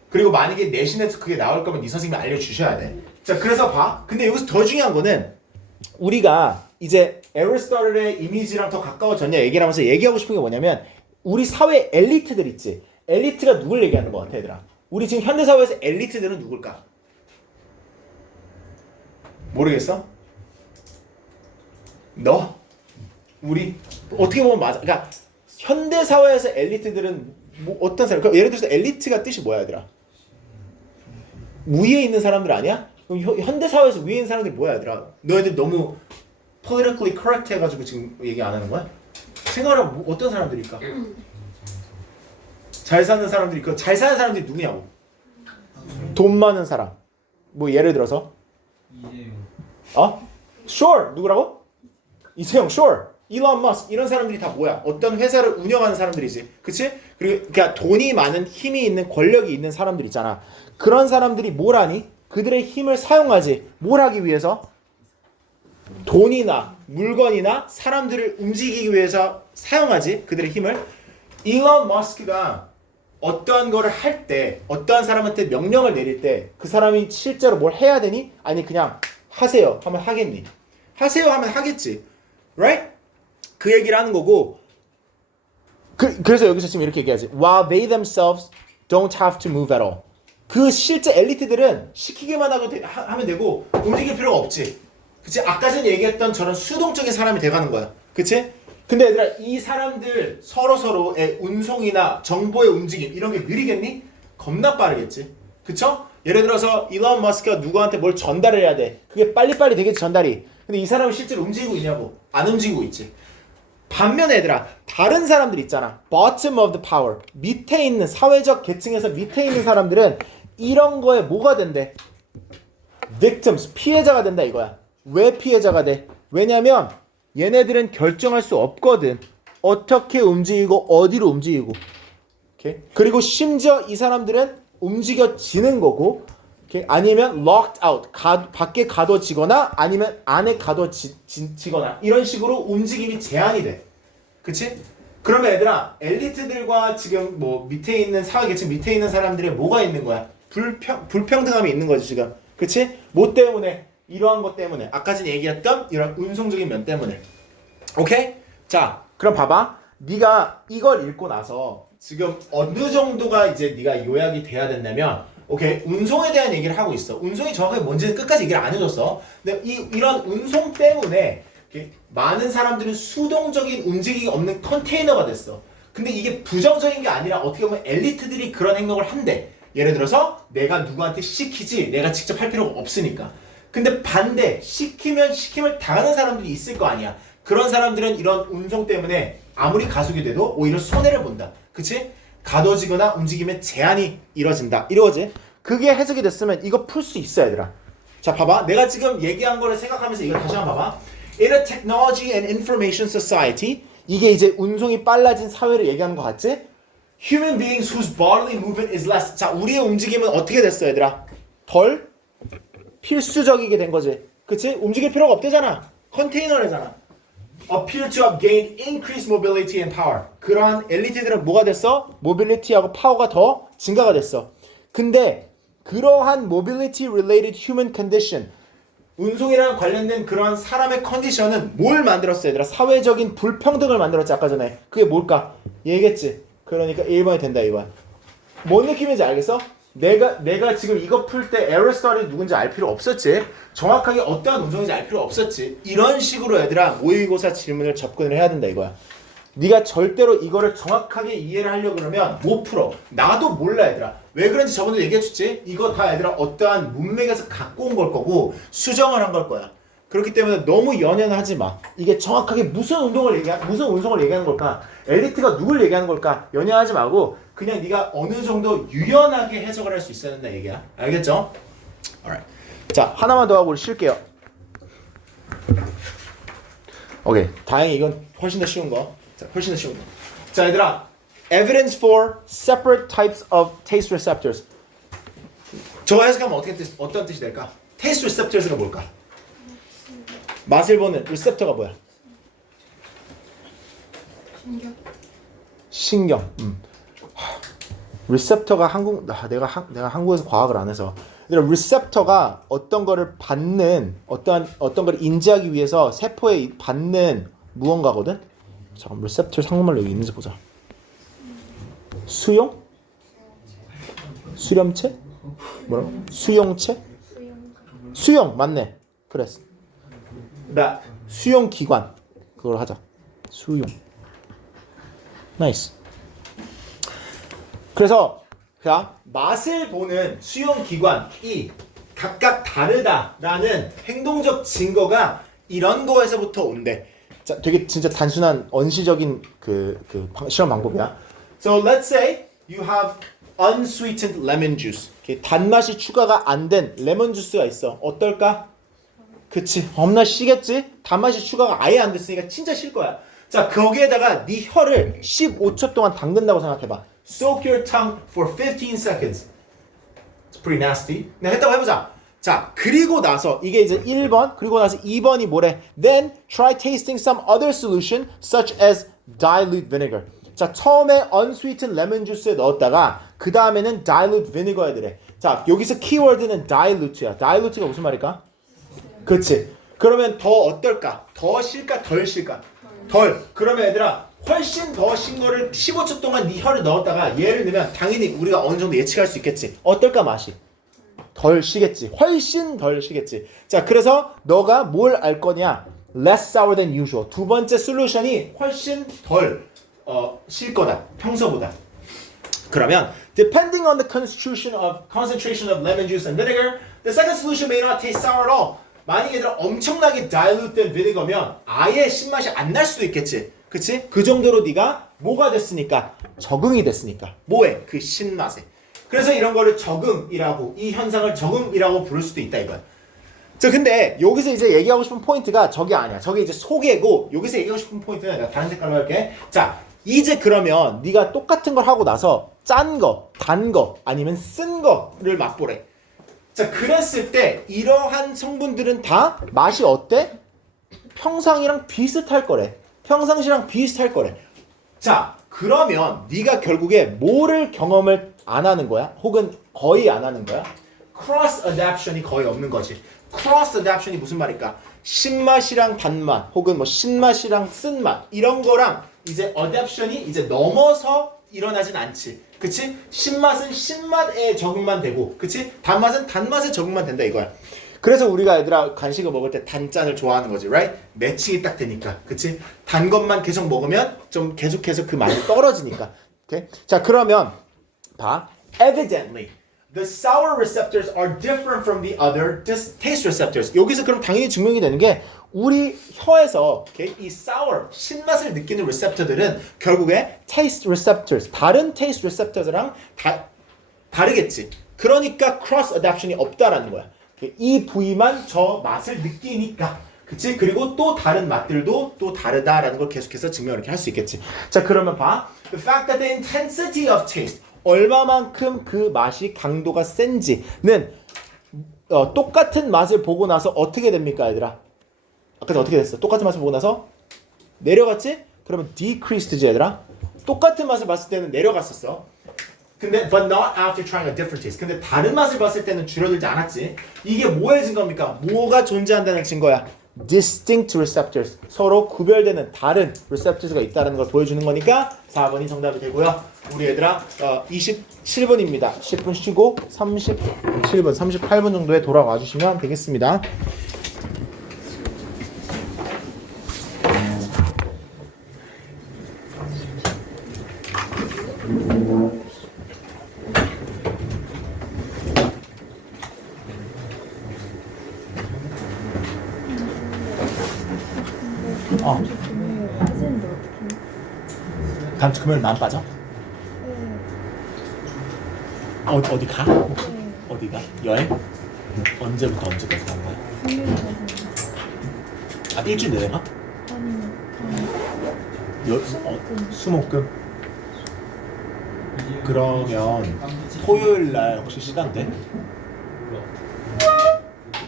그리고 만약에 내신에서 그게 나올 거면 네 선생님이 알려주셔야 돼. 자, 그래서 봐. 근데 여기서 더 중요한 거는 우리가 이제 애리스토틀의 이미지랑 더 가까워졌냐 얘기를 하면서 얘기하고 싶은 게 뭐냐면 우리 사회 엘리트들 있지. 엘리트가 누굴 얘기하는 것 같아 얘들아? 우리 지금 현대사회에서 엘리트들은 누굴까? 모르겠어? 너? 우리? 어떻게 보면 맞아. 그러니까 현대사회에서 엘리트들은 뭐 어떤 사람? 그러니까 예를 들어서 엘리트가 뜻이 뭐야 얘들아? 위에 있는 사람들 아니야? 그럼 현대사회에서 위에 있는 사람들이 뭐야 얘들아? 너희들 너무 politically correct 해가지고 지금 얘기 안 하는 거야? 생각하면 뭐, 어떤 사람들일까? 잘 사는 사람들이 잘 사는 사람들이 누구냐고? 돈 많은 사람. 뭐 예를 들어서? 이재용. Sure. 누구라고? 이재용. Sure. 일론 머스크 이런 사람들이 다 뭐야? 어떤 회사를 운영하는 사람들이지. 그치? 그리고 그러니까 돈이 많은 힘이 있는 권력이 있는 사람들 있잖아. 그런 사람들이 뭘 하니? 그들의 힘을 사용하지. 뭘 하기 위해서? 돈이나 물건이나 사람들을 움직이기 위해서 사용하지. 그들의 힘을. 일론 머스크가 어떠한 거를 할 때 어떠한 사람한테 명령을 내릴 때 그 사람이 실제로 뭘 해야 되니? 아니 그냥 하세요 하면 하겠니? 하세요 하면 하겠지. Right? 그 얘기를 하는 거고 그래서 여기서 지금 이렇게 얘기하지. While they themselves don't have to move at all. 그 실제 엘리트들은 시키기만 하면 되고 움직일 필요가 없지. 그치? 아까 전에 얘기했던 저런 수동적인 사람이 돼가는 거야. 그치? 근데 얘들아 이 사람들 서로서로의 운송이나 정보의 움직임 이런 게 느리겠니? 겁나 빠르겠지. 그쵸? 예를 들어서 일론 머스크가 누구한테 뭘 전달을 해야 돼. 그게 빨리빨리 되겠지 전달이. 근데 이 사람이 실제로 움직이고 있냐고? 안 움직이고 있지. 반면에 얘들아 다른 사람들 있잖아. bottom of the power. 밑에 있는 사회적 계층에서 밑에 있는 사람들은 이런 거에 뭐가 된대? victims. 피해자가 된다 이거야. 왜 피해자가 돼? 왜냐면 얘네들은 결정할 수 없거든. 어떻게 움직이고 어디로 움직이고. 오케이? 그리고 심지어 이 사람들은 움직여지는 거고 오케이? 아니면 locked out. 밖에 가둬지거나 아니면 안에 가둬지거나 이런 식으로 움직임이 제한이 돼. 그치? 그러면 얘들아 엘리트들과 지금 뭐 밑에 있는 사회계층 밑에 있는 사람들의 뭐가 있는 거야? 불평등함이 있는 거지 지금. 그치? 뭐 때문에? 이러한 것 때문에 아까 전에 얘기했던 이런 운송적인 면 때문에. 오케이? 자 그럼 봐봐. 네가 이걸 읽고 나서 지금 어느 정도가 이제 네가 요약이 돼야 된다면 오케이 운송에 대한 얘기를 하고 있어. 운송이 정확하게 뭔지는 끝까지 얘기를 안 해줬어. 근데 이런 운송 때문에 많은 사람들은 수동적인 움직임이 없는 컨테이너가 됐어. 근데 이게 부정적인 게 아니라 어떻게 보면 엘리트들이 그런 행동을 한대. 예를 들어서 내가 누구한테 시키지 내가 직접 할 필요가 없으니까. 근데 반대 시키면 당하는 사람들이 있을 거 아니야. 그런 사람들은 이런 운송 때문에 아무리 가속이 돼도 오히려 손해를 본다. 그치? 가둬지거나 움직임에 제한이 이뤄진다. 이거지? 그게 해석이 됐으면 이거 풀 수 있어 얘들아. 자 봐봐. 내가 지금 얘기한 거를 생각하면서 이거 다시 한번 봐봐. In a technology and information society 이게 이제 운송이 빨라진 사회를 얘기하는 거 같지? Human beings whose bodily movement is less. 자 우리의 움직임은 어떻게 됐어 얘들아? 덜 필수적이게 된 거지. 그치? 움직일 필요가 없대잖아. 컨테이너래잖아. Appear to have gained increased mobility and power. 그러한 엘리트들은 뭐가 됐어? 모빌리티하고 파워가 더 증가가 됐어. 근데 그러한 mobility related human condition 운송이랑 관련된 그러한 사람의 컨디션은 뭘 만들었어 얘들아? 사회적인 불평등을 만들었지 아까 전에. 그게 뭘까? 얘기했지. 그러니까 1번이 된다 이거야. 뭔 느낌인지 알겠어? 내가 지금 이거 풀 때 에러스타리 누군지 알 필요 없었지. 정확하게 어떠한 운송인지 알 필요 없었지. 이런 식으로 얘들아 모의고사 질문을 접근을 해야 된다 이거야. 네가 절대로 이거를 정확하게 이해를 하려고 그러면 못 풀어. 나도 몰라 얘들아. 왜 그런지 저번에 얘기해줬지. 이거 다 얘들아 어떠한 문맥에서 갖고 온 걸 거고 수정을 한 걸 거야. 그렇기 때문에 너무 연연하지 마. 이게 정확하게 무슨 운송을 얘기하는 걸까? 엘리트가 누굴 얘기하는 걸까? 연연하지 말고 그냥 네가 어느 정도 유연하게 해석을 할 수 있어야 된다 얘기야. 알겠죠? Alright. 자 하나만 더 하고 우리 쉴게요. 오케이. 다행히 이건 훨씬 더 쉬운 거. 자, 훨씬 더 쉬운 거. 자 얘들아 evidence for separate types of taste receptors. 저거 해석하면 어떤 뜻이 될까? taste receptors가 뭘까? 맛을 보는 리셉터가 뭐야? 신경. 리셉터가 내가 한국에서 과학을 안 해서. 리셉터가 어떤 거를 받는 어떤 걸 인지하기 위해서 세포에 받는 무언가거든. 잠깐 리셉터 한국말로 여기 있는지 보자. 수용? 수렴체? 뭐라고? 수용체? 수용 맞네. 그래. 나 수용 기관 그걸 하자. 수용. 나이스. 그래서 자 맛을 보는 수용 기관이 각각 다르다라는 행동적 증거가 이런 거에서부터 온대. 자, 되게 진짜 단순한 언시적인 그 실험 방법이야. So let's say you have unsweetened lemon juice. 단맛이 추가가 안 된 레몬 주스가 있어. 어떨까? 그치. 겁나 시겠지? 단맛이 추가가 아예 안 됐으니까 진짜 실 거야. 자, 거기에다가 네 혀를 15초 동안 담근다고 생각해봐. Soak your tongue for 15 seconds. It's pretty nasty. 네, 했다고 해보자. 자, 그리고 나서 이게 이제 1번, 그리고 나서 2번이 뭐래? Then try tasting some other solution such as dilute vinegar. 자, 처음에 unsweetened lemon juice에 넣었다가 그 다음에는 dilute vinegar에 들래. 자, 여기서 키워드는 dilute야. dilute가 무슨 말일까? 그렇지. 그러면 더 어떨까? 더 실까? 덜 실까? 덜. 그러면 얘들아 훨씬 더 신 거를 15초 동안 네 혀를 넣었다가 얘를 넣으면 당연히 우리가 어느 정도 예측할 수 있겠지. 어떨까 맛이? 덜 시겠지. 훨씬 덜 시겠지. 자, 그래서 너가 뭘 알 거냐? less sour than usual. 두 번째 솔루션이 훨씬 덜 실 거다. 평소보다. 그러면 depending on the concentration of lemon juice and vinegar, the second solution may not taste sour at all. 만약에 얘들아 엄청나게 diluted vinegar면 아예 신맛이 안 날 수도 있겠지. 그치? 그 정도로 네가 뭐가 됐으니까? 적응이 됐으니까. 뭐에? 그 신맛에. 그래서 이런 거를 적응이라고, 이 현상을 적응이라고 부를 수도 있다 이거야. 자, 근데 여기서 이제 얘기하고 싶은 포인트가 저게 아니야. 저게 이제 소개고, 여기서 얘기하고 싶은 포인트는 내가 다른 색깔로 할게. 자, 이제 그러면 네가 똑같은 걸 하고 나서 짠 거, 단 거, 아니면 쓴 거를 맛보래. 자, 그랬을 때 이러한 성분들은 다 맛이 어때? 평상이랑 비슷할 거래. 평상시랑 비슷할 거래. 자, 그러면 네가 결국에 뭐를 경험을 안 하는 거야? 혹은 거의 안 하는 거야? cross adaption이 거의 없는 거지. cross adaption이 무슨 말일까? 신맛이랑 단맛 혹은 뭐 신맛이랑 쓴맛 이런 거랑 이제 adaption이 이제 넘어서 일어나진 않지. 그치? 신맛은 신맛에 적응만 되고, 그치? 단맛은 단맛에 적응만 된다 이거야. 그래서 우리가 얘들아 간식을 먹을 때 단짠을 좋아하는 거지, right? 매칭이 딱 되니까, 그치? 단 것만 계속 먹으면 좀 계속해서 그 맛이 떨어지니까. 오케이? 자, 그러면 봐. Evidently, the sour receptors are different from the other taste receptors. 여기서 그럼 당연히 증명이 되는 게 우리 혀에서 okay, 이 sour 신맛을 느끼는 receptor들은 결국에 taste receptors 다른 taste receptors랑 다르겠지. 그러니까 cross adaption이 없다라는 거야. 이 부위만 저 맛을 느끼니까. 그치? 그리고 또 다른 맛들도 또 다르다라는 걸 계속해서 증명을 이렇게 할 수 있겠지. 자, 그러면 봐. The fact that the intensity of taste 얼마만큼 그 맛이 강도가 센지는 똑같은 맛을 보고 나서 어떻게 됩니까, 얘들아? 아까 어떻게 됐어? 똑같은 맛을 보고 나서 내려갔지? 그러면 decreased지, 얘들아? 똑같은 맛을 봤을 때는 내려갔었어. 근데 but not after trying a different taste. 근데 다른 맛을 봤을 때는 줄어들지 않았지. 이게 뭐의 증거입니까? 뭐가 존재한다는 증거야? distinct receptors. 서로 구별되는 다른 receptors가 있다는 걸 보여주는 거니까 4번이 정답이 되고요. 우리 얘들아 27분입니다. 10분 쉬고 37분, 38분 정도에 돌아와 주시면 되겠습니다. 다음 주 금요일 마음 빠져? 어디 가? 어디가? 여행? 언제부터 언제까지 가는 거야? 아, 일주일 내내 가? 수목금? 그러면 토요일 날 혹시 시간 돼?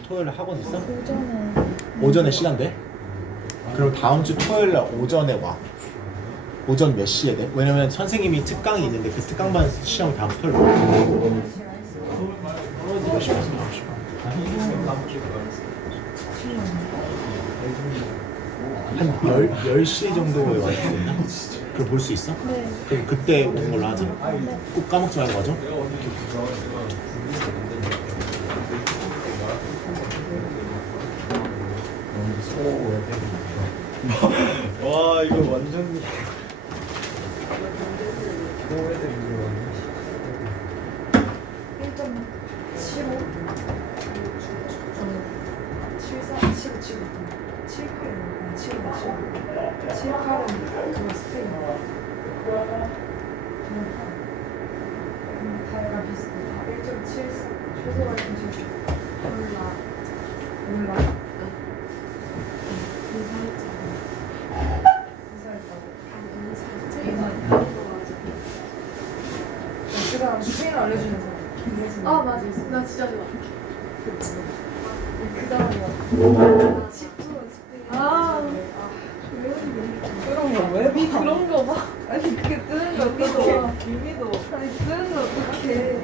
토요일 날 학원 있어? 오전에 시간 돼? 그럼 다음 주 토요일 날 오전에 와. 오전 몇 시에 돼? 왜냐면 선생님이 특강이 있는데 그 특강반 시험 다음 주 토요일 몇 시? 한 10시 정도에 와 있나? 그럼 볼 수 있어? 네. 그럼 그때 오는 걸로 하자. 꼭 까먹지 말고 와줘. 와 이거 완전 78은 그거 스페인. 다 약간 비슷해. 1.74. 최소가 1.74. 몰라. 제가 스페인어 알려주는 사람. 아 맞아, 나 진짜 좋아. 그 사람이야. 10% 스페인. 아, 그런 거 왜 봐? 그런 거 봐. 아니 그게 뜨는 거 어떡해? 유미도. 아니 뜨는 거 어떡해?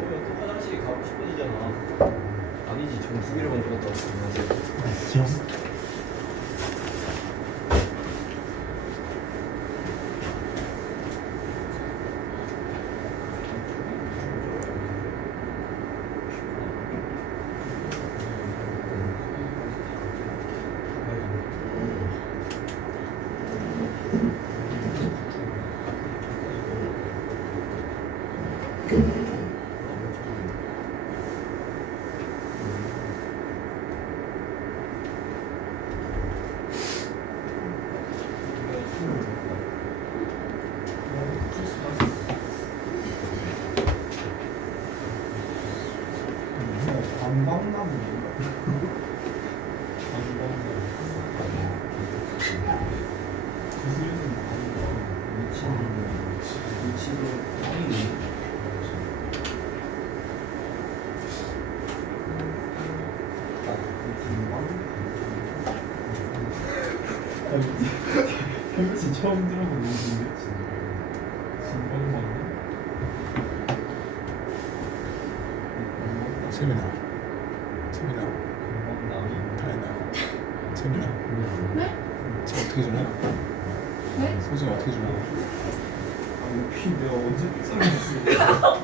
또 화장실에 가고 싶어지잖아. 아니지, 정수기를 먼저 갔다 왔어. 햄치 처음 들어보는 얘기인데 진방방 세미나 다이나 세미나 네? 저 어떻게 좀 해라 네? 소진 어떻게 좀 해라 피 내가 언제 픽사했어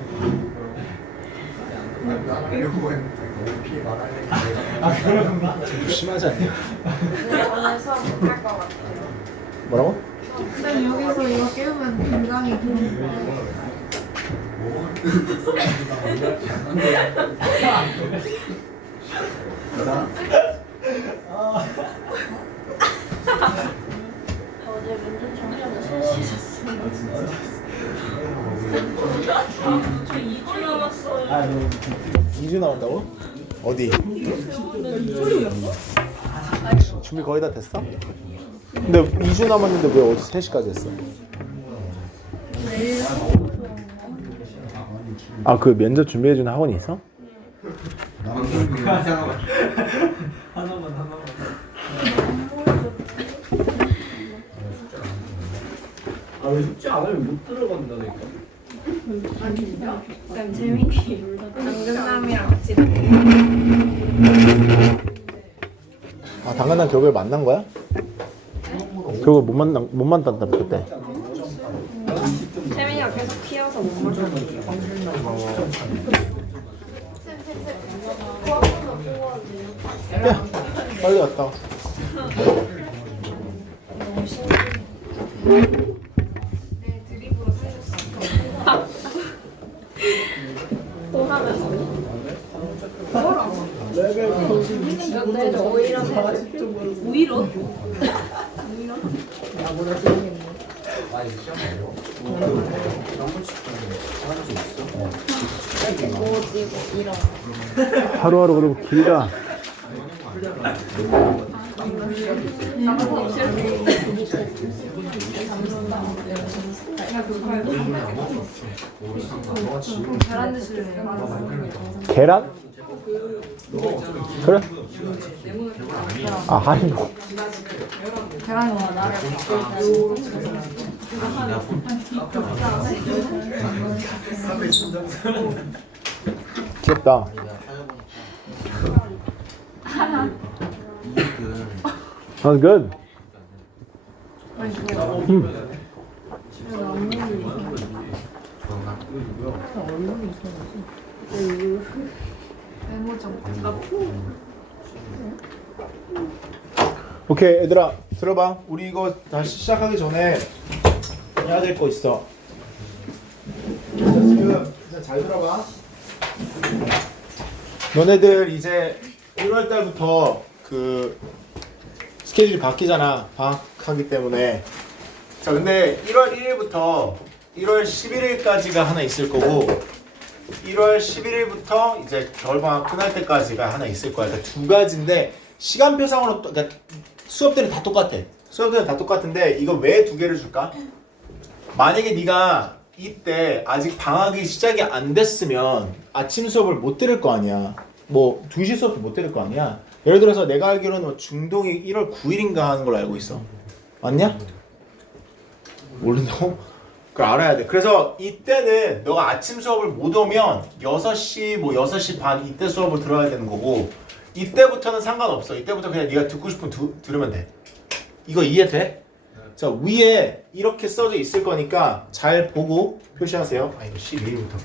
아 그런가? 좀 심하지 않냐? 네, 오늘 수업 못할 것 같아요. 뭐라고? 쌤 여기서 이거 깨우면 굉장히 어제 면접 정리하면 3시 잤어요. 아 진짜? 저 2주 남았어요. 아 너 2주 나온다고? 어디? 준비 거의 다 됐어? 근데 2주 남았는데 왜 어제 3시까지 했어? 아, 그 면접 준비해주는 학원이 있어? 하나만 아왜 숙제 안 하면 못 들어간다니까. 쌤 재민이 당근남이랑 같이 아, 당근남 결국에 만난 거야? 결국 못 만났다 그때. 재민이가 계속 튀어서 못 맞춰. 야, 빨리 갔다 와. 드립으로 살렸어. 또 하면 오히려 하루하루 그리고 길다. 계란 드실래요? 계란? 그래? 아, 하이로. 계란이 귀엽다. Sounds good. 오케이, 얘들아 들어봐. 우리 이거 다시 시작하기 전에 해야 될 거 있어. 자, 지금 잘 들어봐. 너네들 이제 1월 달부터 그 스케줄이 바뀌잖아. 방학하기 때문에. 자, 근데 1월 1일부터 1월 11일까지가 하나 있을 거고 1월 11일부터 이제 겨울방학 끝날 때까지가 하나 있을 거야. 그러니까 두 가지인데 시간표상으로 그러니까 수업들은 다 똑같아. 수업들은 다 똑같은데 이거 왜 두 개를 줄까? 만약에 네가 이때 아직 방학이 시작이 안 됐으면 아침 수업을 못 들을 거 아니야. 뭐 2시 수업도 못 들을 거 아니야. 예를 들어서 내가 알기로는 뭐 중동이 1월 9일인가 하는 걸로 알고 있어. 맞냐? 모른다고? 그걸 알아야 돼. 그래서 이때는 너가 아침 수업을 못 오면 6시 뭐 6시 반 이때 수업을 들어야 되는 거고 이때부터는 상관없어. 이때부터 그냥 네가 듣고 싶으면 들으면 돼. 이거 이해돼? 자 위에 이렇게 써져 있을 거니까 잘 보고 표시하세요. 아 이거 12일부터.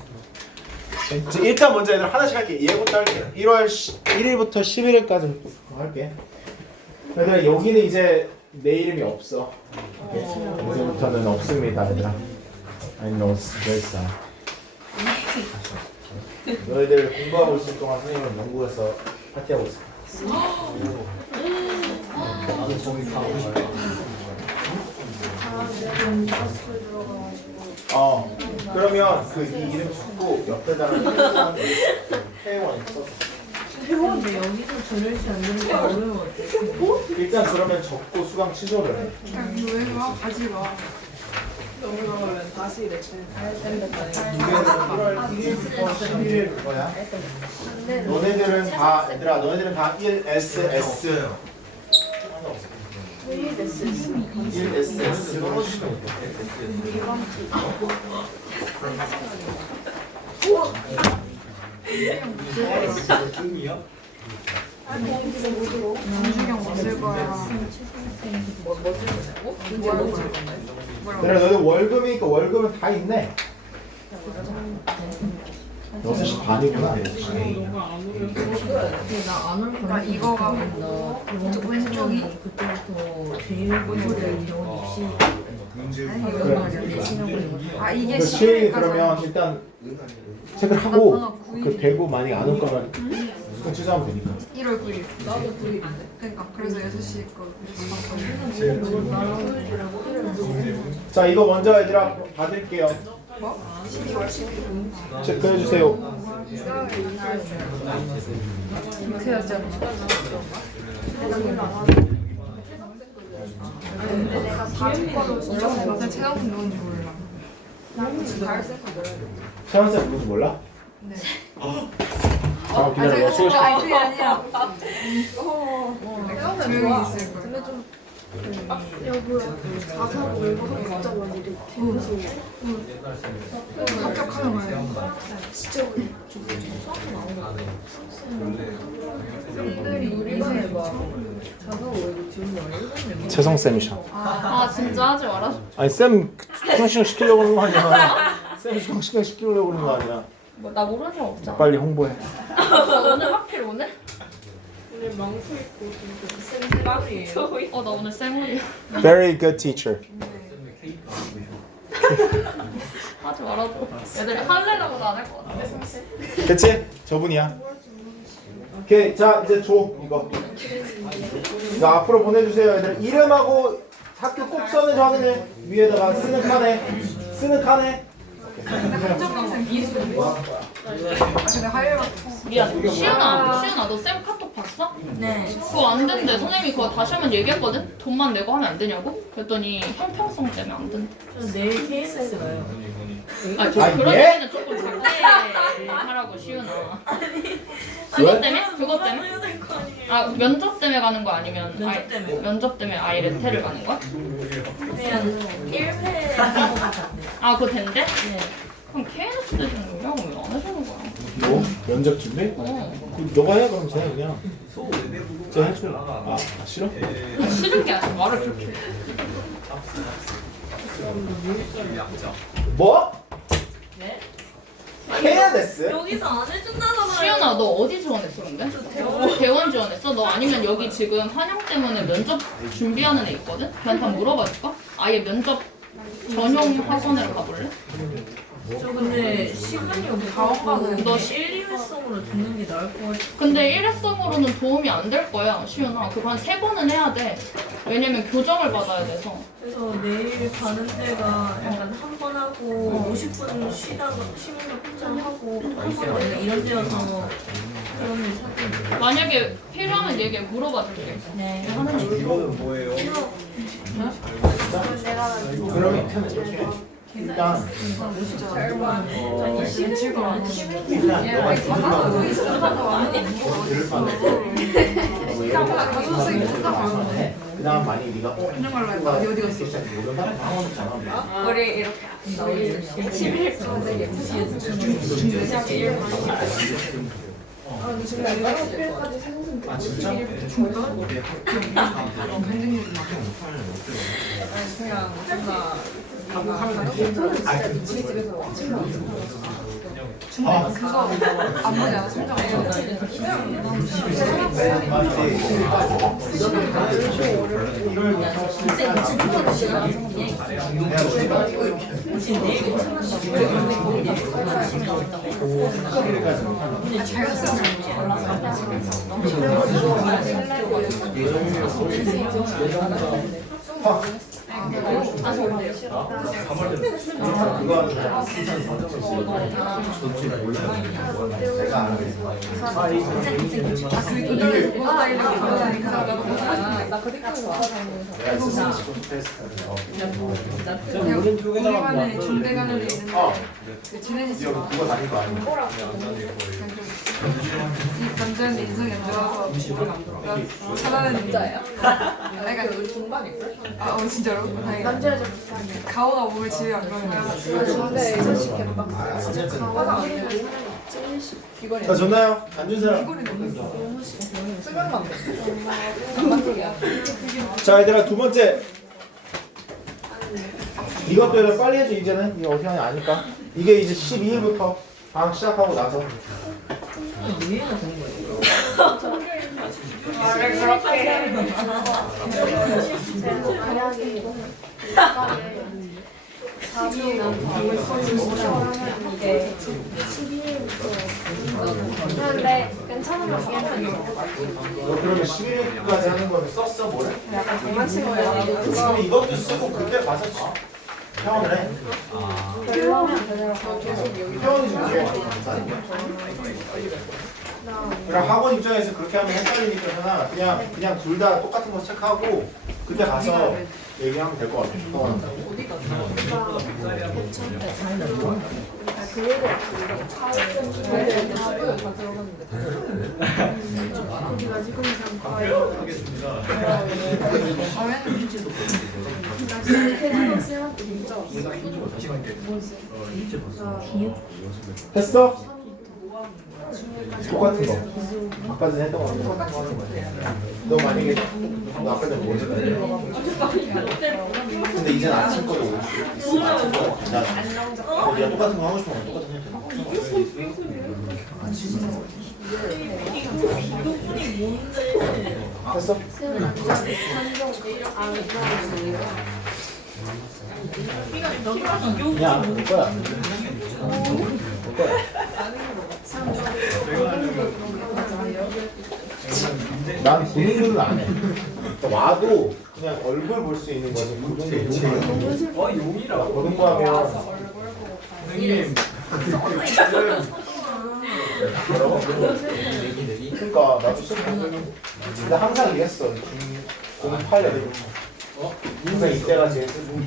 일단 먼저 얘들 하나씩 할게. 얘부터 할게. 1월 1일부터 11일까지 할게. 얘들아 여기는 이제 내 이름이 없어. 이제부터는 없습니다, 얘들아. I know it's very sad. 너희들 공부하고 있을 동안 선생님은 연구해서 파티하고 있어. 나도 거기 가고 싶어. 그러면 그 이 이름 적고 옆에다가 회원 써. 근데 여기서 들을 수 없는 게 어려워. 일단 그러면 적고 수강 취소를 해. 왜 가? 가지 마. 너무 나가면 다시 이랬대. 1월 1일부터 11일 그거야. 너네들은 다 얘들아 너네들은 다 1SS 1SS 떨어지시면 돼. 꿈이야? 정주경 뭐 쓸 거야? 얘들아 너희들 월급이니까 월급은 다 있네. 6시 반이구나. 나안올 거야. 이거가 왼쪽이 그때부터 제일 꼴소리가 이런 입시 아 이게 그 시일이 11일까지 그러면 일단 체크를 하고 그 대구 만약에 안 올 거면 수강 취소하면 되니까. 1월 9일. 나도 9일인데. 그러니까 그래서 6시 거. 자 이거 먼저 얘들아 받을게요. 뭐? 12월 12일. 체크해 주세요. 근데 내가 4주 거로 진짜 최강은 누군지 몰라. 최원 쌤 누군지 몰라? 네. 잠깐 기다려. 그게 아니라. 조용히 있을 거야. 근데 좀 여보야 자사고 이거 복잡한 일이 합격하면 가요. 진짜 최성 쌤이셔. 아 진짜 하지 마라. 아니 쌤 수강시간 시키려고 하는 거 아니야? 쌤 수강시간 시키려고 하는 거 아니야? 뭐, 나 모르는 사람 없잖아. 빨리 홍보해. 오늘 하필 오늘? 오늘 망토 입고 나 오늘 쌩얼이야. Very good teacher. 하지 말아줘. 애들이 할래라고도 안 할 것 같아. 그치? 저분이야. 오케이 자 이제 줘 이거. 이거 앞으로 보내주세요 얘들. 이름하고 학교 꼭 써는 확인을 위에다가 쓰는 칸에. 근데 하려고 미안. 시은아 너 쌤 카톡 봤어? 네. 그거 안 된대. 선생님이 그거 다시 한번 얘기했거든? 돈만 내고 하면 안 되냐고? 그랬더니 형평성 때문에 안 된대. 내일 KSS 가요. 아, 저 아, 그런 예? 얘기는 조금 작게 하라고 시은아. 그것 때문에? 그것 때문에? 아 면접 때문에 가는 거 아니면 면접 때문에. 면접 때문에 아예 레테를 가는 거야? 그냥 1회 아 그거 된대? 네. 그럼 KNS 되시는 거야? 왜 안 하시는 거야? 뭐? 면접 준비? 어. 너가 해 그럼 쟤 그냥. 쟤 해줘. 아 싫어? 싫은 게 아니라 말을 그렇게 해. 뭐? 네? 해야 됐어? 여기서 안 해준다잖아요. 시연아 너 어디 지원했어 근데? 대원 지원했어? 너 아니면 여기 지금 환영 때문에 면접 준비하는 애 있거든? 걔한테 한번 물어봐 줄까? 아예 면접 전용 학원으로 가볼래? 저 근데 시간이 없어서 너 1, 2회성으로 듣는 게 나을 것 같아. 근데 일회성으로는 도움이 안 될 거야 시연아. 그거 한 3번은 해야 돼. 왜냐면 교정을 받아야 돼서. 그래서 내일 가는 데가 약간 한 번 하고 50분 쉬다가 쉬는 거 혼자 하고 한 번 이런 데여서 그런 일 찾고. 만약에 필요하면 얘기해 물어봐 줄게. 네. 이거는 뭐예요? 그러면 이렇게 일단 일단 너가 그다음 만약 네가 한정말로 해봐. 어디 갔어? 모른다? 방어잖아. 우리 이렇게 나오는데 11까지 지금 내가 1까지 생선 아 진짜? 그냥 뭔가 그거 안 보냐? 성적 우리만의 존대감을 있는데 친해지지 마. 그거 다닌 거 아니야? 남자는 인성이 안 좋아서 차단은 남자예요? 그러니까 우리 동반일걸? 아 진짜로? 다행이다. 남자여자 가오가 몸을 지으안 그러면 근데 이선식 개빡 진짜 가오가 귀걸이 자 좋나요? 안 준 사람? 귀걸이 너무 쓰면만 돼. 자 얘들아 두 번째 이것들을 빨리 해줘 이제는 이거 어떻게 하냐 아니까 이게 이제 12일부터 방학 시작하고 나서 말을 그렇게 해. 근데 괜찮으면 너 그러면 11일까지 하는 거는 썼어 뭐래? 약간 장난친 거야. 그럼 이것도 쓰고 그때 가서 회원을 해 그러면 계속 여기 회원이 좀 그럼 학원 입장에서 그렇게 하면 헷갈리니까 그냥 둘 다 똑같은 거 체크하고 그때 가서 얘기하면 될 것 같아. 했어? 똑같은 거. 아까 전에 했던 거 똑같은 거 하는 거야. 너 만약에 너 아까 전에 뭐 했어? 근데 이제는 아침 거도 올 수 있어. 아침 거 괜찮아. 네가 똑같은 거 하고 싶으면 똑같은 거 해도 돼. 했어? 야, 볼 거야. 볼 거야. 난 본인은 안 해. 그러니까 와도 그냥 얼굴 볼 수 있는 거지. 그 정도 용이라. 보는 거 하면 선생님. 그러니까 나도 싫어. 근데 항상 이랬어. 08년. 항상 이때가 제일 쓰고.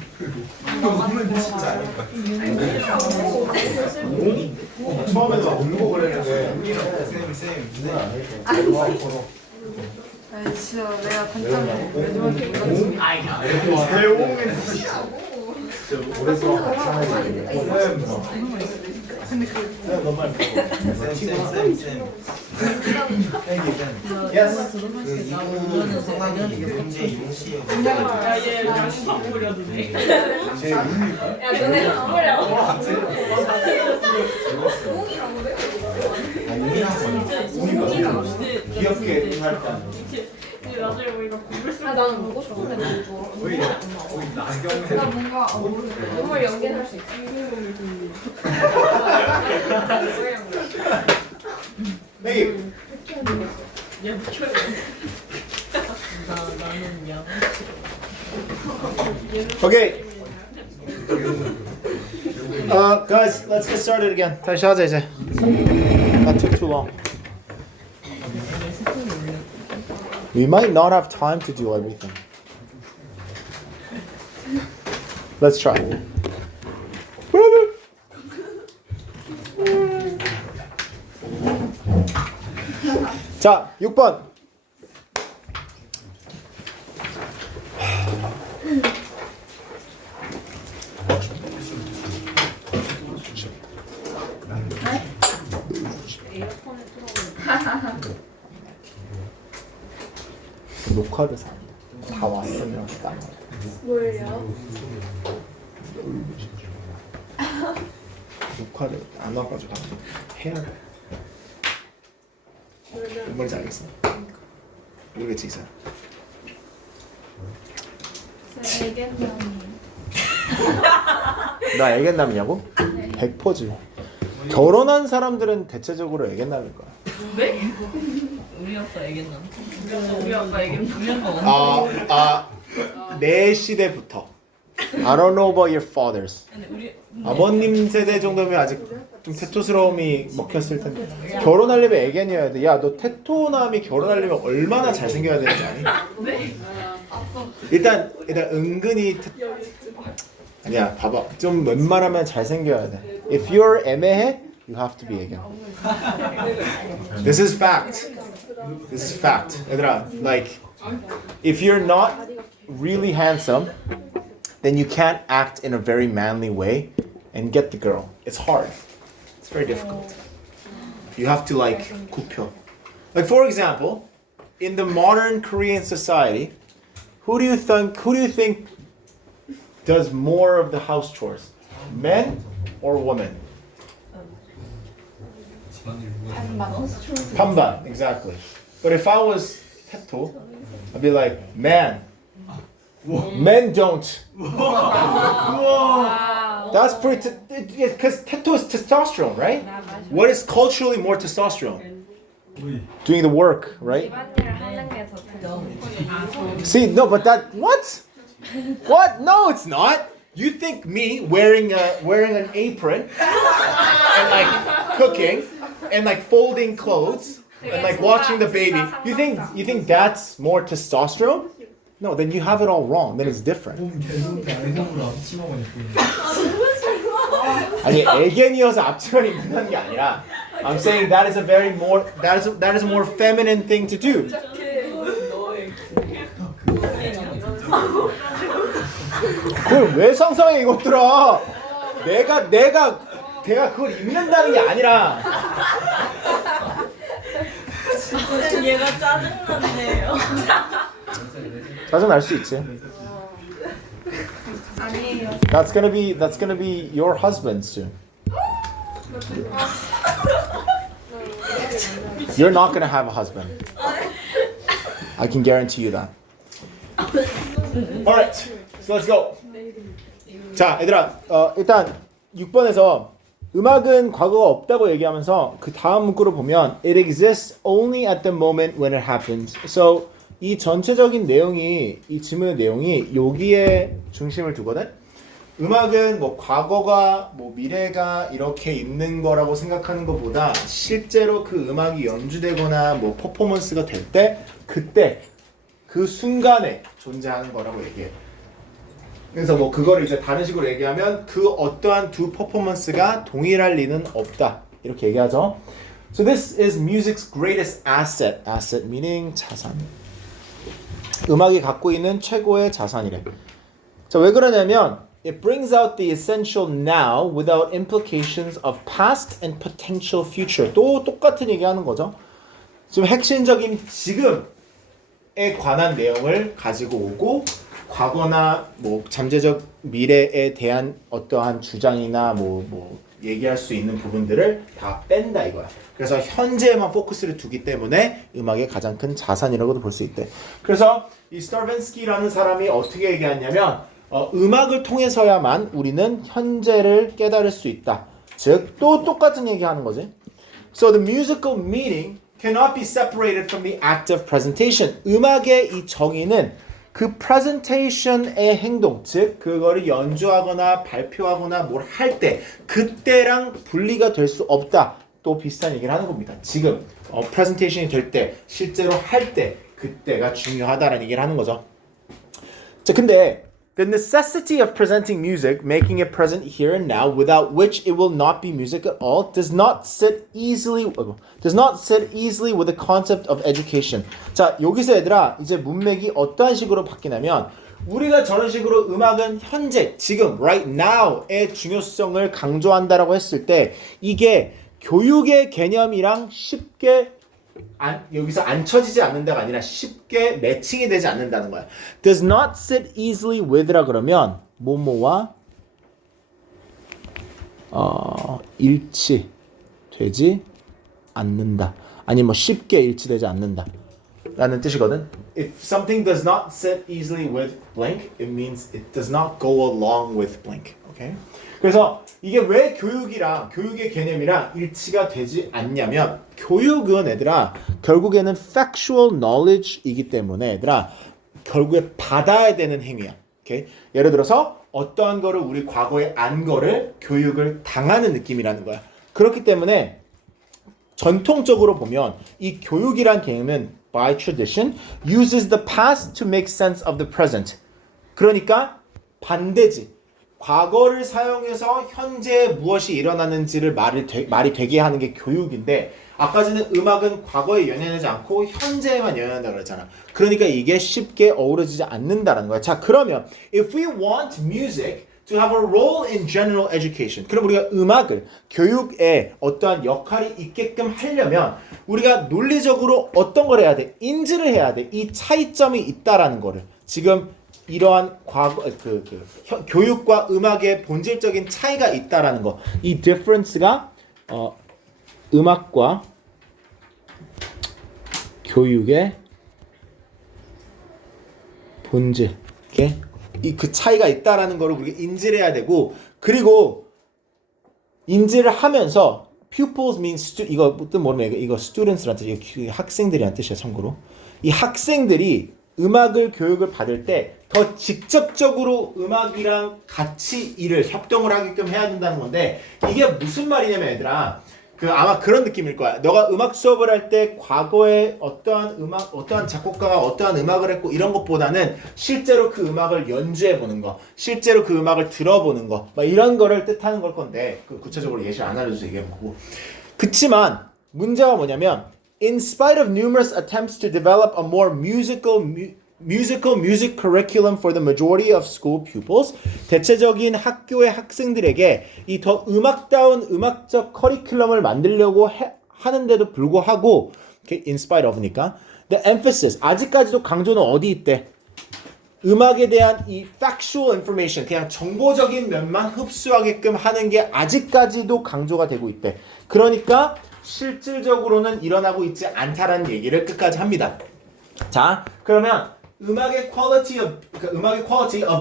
처음에는 막 울고 그랬는데. 아니 진짜 내가 단점을 요즘한테 몰랐지. 오랫동안 같이 하는 근데 그 너무 야 너네 안 버려. 귀엽게 응할 때 나중에 우리가 구글 쓰 아 나는 보고 싶은데 나 뭔가 몸을 연계할 수 있어. 네. Okay. Guys, let's get started again. 다시 하자 이제. That took too long. We might not have time to do everything. Let's try. 자, 6번. 녹화를 다 왔으면 이렇게 까먹어. 뭘요? 녹화를 안 와가지고 해야 돼. 뭔지 알겠어? 모르겠지 이 사람. 나 애견남이냐고? 100%지. 결혼한 사람들은 대체적으로 애견남일 거야. 우리 아빠 얘기했나? 우리 아빠 얘기했나? 우리 아빠 내 시대부터. I don't know about your fathers. 우리 아버님 세대 정도면 아직 좀 테토스러움이 먹혔을 텐데. 결혼하려면 애견이어야 돼. 야, 너 테토남이 결혼하려면 얼마나 잘생겨야 되는지 아니? 일단 은근히 아니야, 봐봐. 좀 웬만하면 잘생겨야 돼. If you're 애매해, you have to be 애견. This is fact. This is fact. 얘들아, like if you're not really handsome, then you can't act in a very manly way and get the girl. It's hard. It's very difficult. You have to like 굽혀. Like for example, in the modern Korean society, who do you think does more of the house chores? Men or women? 반반, exactly. But if I was Teto, I'd be like, man, men don't. That's pretty, because Teto is testosterone, right? What is culturally more testosterone? Doing the work, right? See, no, but that, what? What? No, it's not. You think me wearing an apron and like cooking and like folding clothes and like watching the baby, you think that's more testosterone? No, then you have it all wrong. Then it's different. 아니 애견이어서 앞치마를 입는다는 게 아니라 I'm saying that is a more feminine thing to do. 그걸 왜 상상해 이것들아? 내가 그걸 입는다는 게 아니라. 얘가 짜증난대요. 짜증 날 수 있지. 아니에요. That's gonna be your husband soon. You're not gonna have a husband. I can guarantee you that. Alright, so let's go. 자, 얘들아, 일단 6번에서 음악은 과거가 없다고 얘기하면서 그 다음 문구를 보면 It exists only at the moment when it happens. So 이 전체적인 내용이 이 지문의 내용이 여기에 중심을 두거든. 음악은 뭐 과거가 뭐 미래가 이렇게 있는 거라고 생각하는 것보다 실제로 그 음악이 연주되거나 뭐 퍼포먼스가 될 때 그때 그 순간에 존재하는 거라고 얘기해. 그래서 뭐 그거를 이제 다른 식으로 얘기하면 그 어떠한 두 퍼포먼스가 동일할 리는 없다 이렇게 얘기하죠. So this is music's greatest asset. Asset meaning 자산. 음악이 갖고 있는 최고의 자산이래. 자, 왜 그러냐면 it brings out the essential now without implications of past and potential future. 또 똑같은 얘기하는 거죠. 지금 핵심적인 지금에 관한 내용을 가지고 오고 과거나 뭐 잠재적 미래에 대한 어떠한 주장이나 뭐 얘기할 수 있는 부분들을 다 뺀다 이거야. 그래서 현재에만 포커스를 두기 때문에 음악의 가장 큰 자산이라고도 볼 수 있대. 그래서 이 스트라빈스키라는 사람이 어떻게 얘기하냐면 음악을 통해서야만 우리는 현재를 깨달을 수 있다. 즉 또 똑같은 얘기하는 거지. So the musical meaning cannot be separated from the act of presentation. 음악의 이 정의는 그 presentation의 행동, 즉 그거를 연주하거나 발표하거나 뭘 할 때 그때랑 분리가 될 수 없다. 또 비슷한 얘기를 하는 겁니다. 지금 presentation이 될 때, 실제로 할 때 그때가 중요하다라는 얘기를 하는 거죠. 자, 근데 the necessity of presenting music, making it present here and now, without which it will not be music at all, does not sit easily with the concept of education. 자, 여기서 얘들아, 이제 문맥이 어떠한 식으로 바뀌냐면 우리가 저런 식으로 음악은 현재, 지금, right now의 중요성을 강조한다라고 했을 때 이게 교육의 개념이랑 쉽게 여기서 안 쳐지지 않는다가 아니라 쉽게 매칭이 되지 않는다는 거야. Does not sit easily with라 그러면 뭐뭐와 일치되지 않는다. 아니 뭐 쉽게 일치되지 않는다. 라는 뜻이거든. If something does not sit easily with blank, it means it does not go along with blank. Okay? 그래서 이게 왜 교육의 개념이랑 일치가 되지 않냐면 교육은 얘들아 결국에는 factual knowledge이기 때문에 얘들아 결국에 받아야 되는 행위야. Okay? 예를 들어서 어떠한 거를 우리 과거에 안 거를 교육을 당하는 느낌이라는 거야. 그렇기 때문에 전통적으로 보면 이 교육이란 개념은 by tradition uses the past to make sense of the present. 그러니까 반대지. 과거를 사용해서 현재에 무엇이 일어나는지를 말이 되게 하는 게 교육인데 아까 전에 음악은 과거에 연연하지 않고 현재에만 연연한다 그랬잖아. 그러니까 이게 쉽게 어우러지지 않는다는 거야. 자, 그러면 if we want music to have a role in general education. 그럼 우리가 음악을 교육에 어떠한 역할이 있게끔 하려면 우리가 논리적으로 어떤 걸 해야 돼? 인지를 해야 돼. 이 차이점이 있다라는 거를. 지금 이러한 교육과 음악의 본질적인 차이가 있다라는 거. 이 difference가 음악과 교육의 본질. 이렇게 그 차이가 있다라는 거를 우리가 인지를 해야 되고 그리고 인지를 하면서 pupils means 이거 뜻 모르면 이거 students란 뜻이에요. 학생들이란 뜻이야. 참고로 이 학생들이 음악을 교육을 받을 때 더 직접적으로 음악이랑 같이 협동을 하게끔 해야 된다는 건데 이게 무슨 말이냐면 얘들아 아마 그런 느낌일 거야. 너가 음악 수업을 할 때 과거에 어떠한 작곡가가 어떠한 음악을 했고 이런 것보다는 실제로 그 음악을 연주해 보는 거, 실제로 그 음악을 들어보는 거, 막 이런 거를 뜻하는 걸 건데 구체적으로 예시를 안 알려줘서 얘기해보고. 그치만 문제가 뭐냐면 in spite of numerous attempts to develop a more music curriculum for the majority of school pupils, 대체적인 학교의 학생들에게 이 더 음악다운 음악적 커리큘럼을 만들려고 하는데도 불구하고 in spite of니까 the emphasis 아직까지도 강조는 어디 있대? 음악에 대한 이 factual information 그냥 정보적인 면만 흡수하게끔 하는 게 아직까지도 강조가 되고 있대. 그러니까 실질적으로는 일어나고 있지 않다라는 얘기를 끝까지 합니다. 자, 그러면 음악의 quality of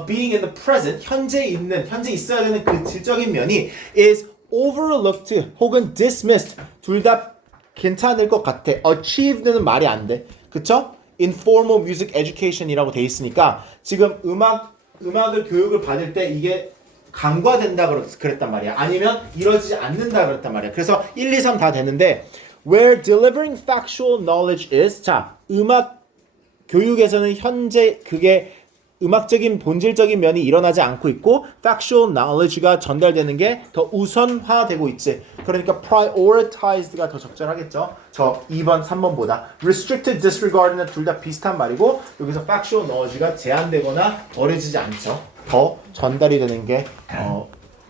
being in the present, 현재 있어야 되는 그 질적인 면이 is overlooked 혹은 dismissed 둘 다 괜찮을 것 같아. achieved는 말이 안 돼. 그쵸? informal music education이라고 돼 있으니까 지금 음악을 교육을 받을 때 이게 간과된다 그랬단 말이야. 아니면 이루어지지 않는다 그랬단 말이야. 그래서 1, 2, 3 다 되는데 where delivering factual knowledge is 자, 음악 교육에서는 현재 그게 음악적인 본질적인 면이 일어나지 않고 있고 factual knowledge가 전달되는 게 더 우선화되고 있지. 그러니까 prioritized가 더 적절하겠죠. 저 2번, 3번보다 restricted, disregard는 둘 다 비슷한 말이고 여기서 factual knowledge가 제한되거나 버려지지 않죠. 더 전달이 되는 게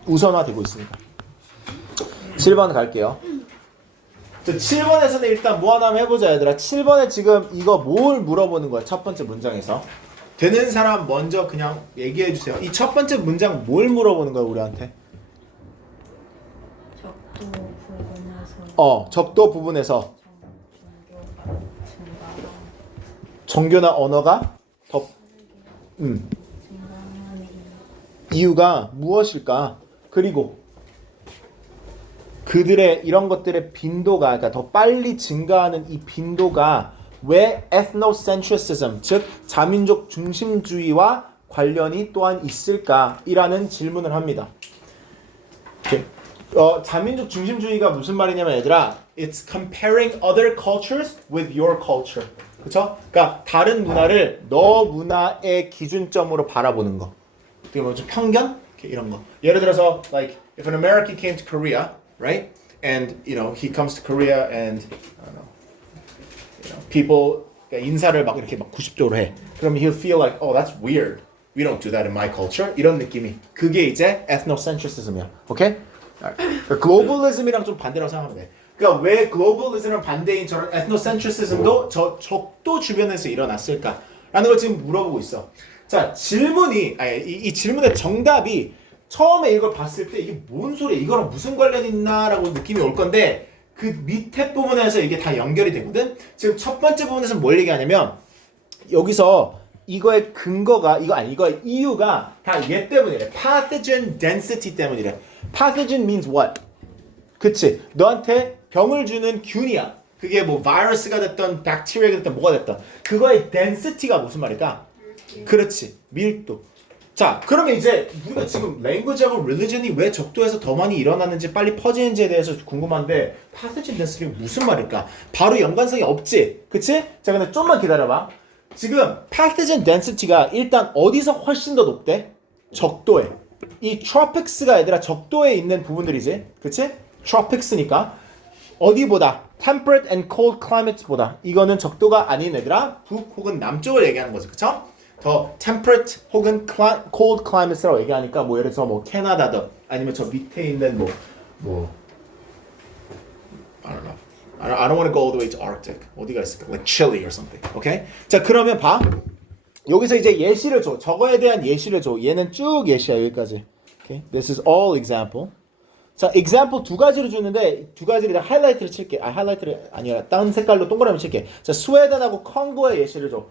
우선화되고 있으니까. 7번 갈게요. 7번에서는 일단 뭐 하나 해보자 얘들아. 7번에 지금 이거 뭘 물어보는 거야? 첫 번째 문장에서. 되는 사람 먼저 그냥 얘기해 주세요. 이 첫 번째 문장 뭘 물어보는 거야 우리한테? 적도 부분에서 정교나 언어가 더 이유가 무엇일까? 그리고 그들의 이런 것들의 빈도가 그러니까 더 빨리 증가하는 이 빈도가 왜 ethnocentrism 즉 자민족 중심주의와 관련이 또한 있을까이라는 질문을 합니다. 자민족 중심주의가 무슨 말이냐면 얘들아 it's comparing other cultures with your culture. 그쵸? 그러니까 다른 문화를 너 문화의 기준점으로 바라보는 거. 어떻게 보면 좀 편견? 이런 거. 예를 들어서 like if an American came to Korea, right? And he comes to Korea and I don't know. people 인사를 막 이렇게 막 90도로 해. 그러면 he'll feel like, oh, that's weird. We don't do that in my culture. 이런 느낌이. 그게 이제 ethnocentrism이야. 오케이? 그러니까 globalism이랑 좀 반대라고 생각하면 돼. 그러니까 왜 글로벌리즘은 반대인 저런 에트노센트리즘도 저 적도 주변에서 일어났을까? 라는 걸 지금 물어보고 있어. 자, 질문이 이 질문의 정답이 처음에 이걸 봤을 때 이게 뭔 소리야? 이거랑 무슨 관련이 있나라고 느낌이 올 건데 그 밑에 부분에서 이게 다 연결이 되거든. 지금 첫 번째 부분에서 뭘 얘기하냐면 여기서 이거의 근거가 이거의 이유가 다 얘 때문이래. pathogen density 때문이래. pathogen means what? 그치? 너한테 병을 주는 균이야. 그게 뭐 바이러스가 됐던 박테리아가 됐던 뭐가 됐던 그거의 density가 무슨 말일까? 그렇지. 밀도. 자, 그러면 이제 우리가 지금 language하고 religion이 왜 적도에서 더 많이 일어나는지 빨리 퍼지는지에 대해서 궁금한데 pathogen density가 무슨 말일까? 바로 연관성이 없지. 그치? 자, 근데 좀만 기다려봐. 지금 pathogen density가 일단 어디서 훨씬 더 높대? 적도에. 이 tropics가 얘들아 적도에 있는 부분들이지. 그치? tropics니까 어디보다? temperate and cold climates보다. 이거는 적도가 아닌 애들아 북 혹은 남쪽을 얘기하는 거지. 그쵸? 더 temperate 혹은 cold climates라고 얘기하니까 뭐 예를 들어서 뭐 캐나다든 아니면 저 밑에 있는 뭐 I don't know. I don't want to go all the way to Arctic. 어디가 있을까? Like Chile or something. Okay? 자, 그러면 봐. 여기서 이제 예시를 줘. 저거에 대한 예시를 줘. 얘는 쭉 예시야, 여기까지. Okay? This is all example. 자, example 두 가지로 주는데 두 가지를 하이라이트를 칠게. 하이라이트를 아니라 다른 색깔로 동그라미 칠게. 자, 스웨덴하고 콩고의 예시를 줘.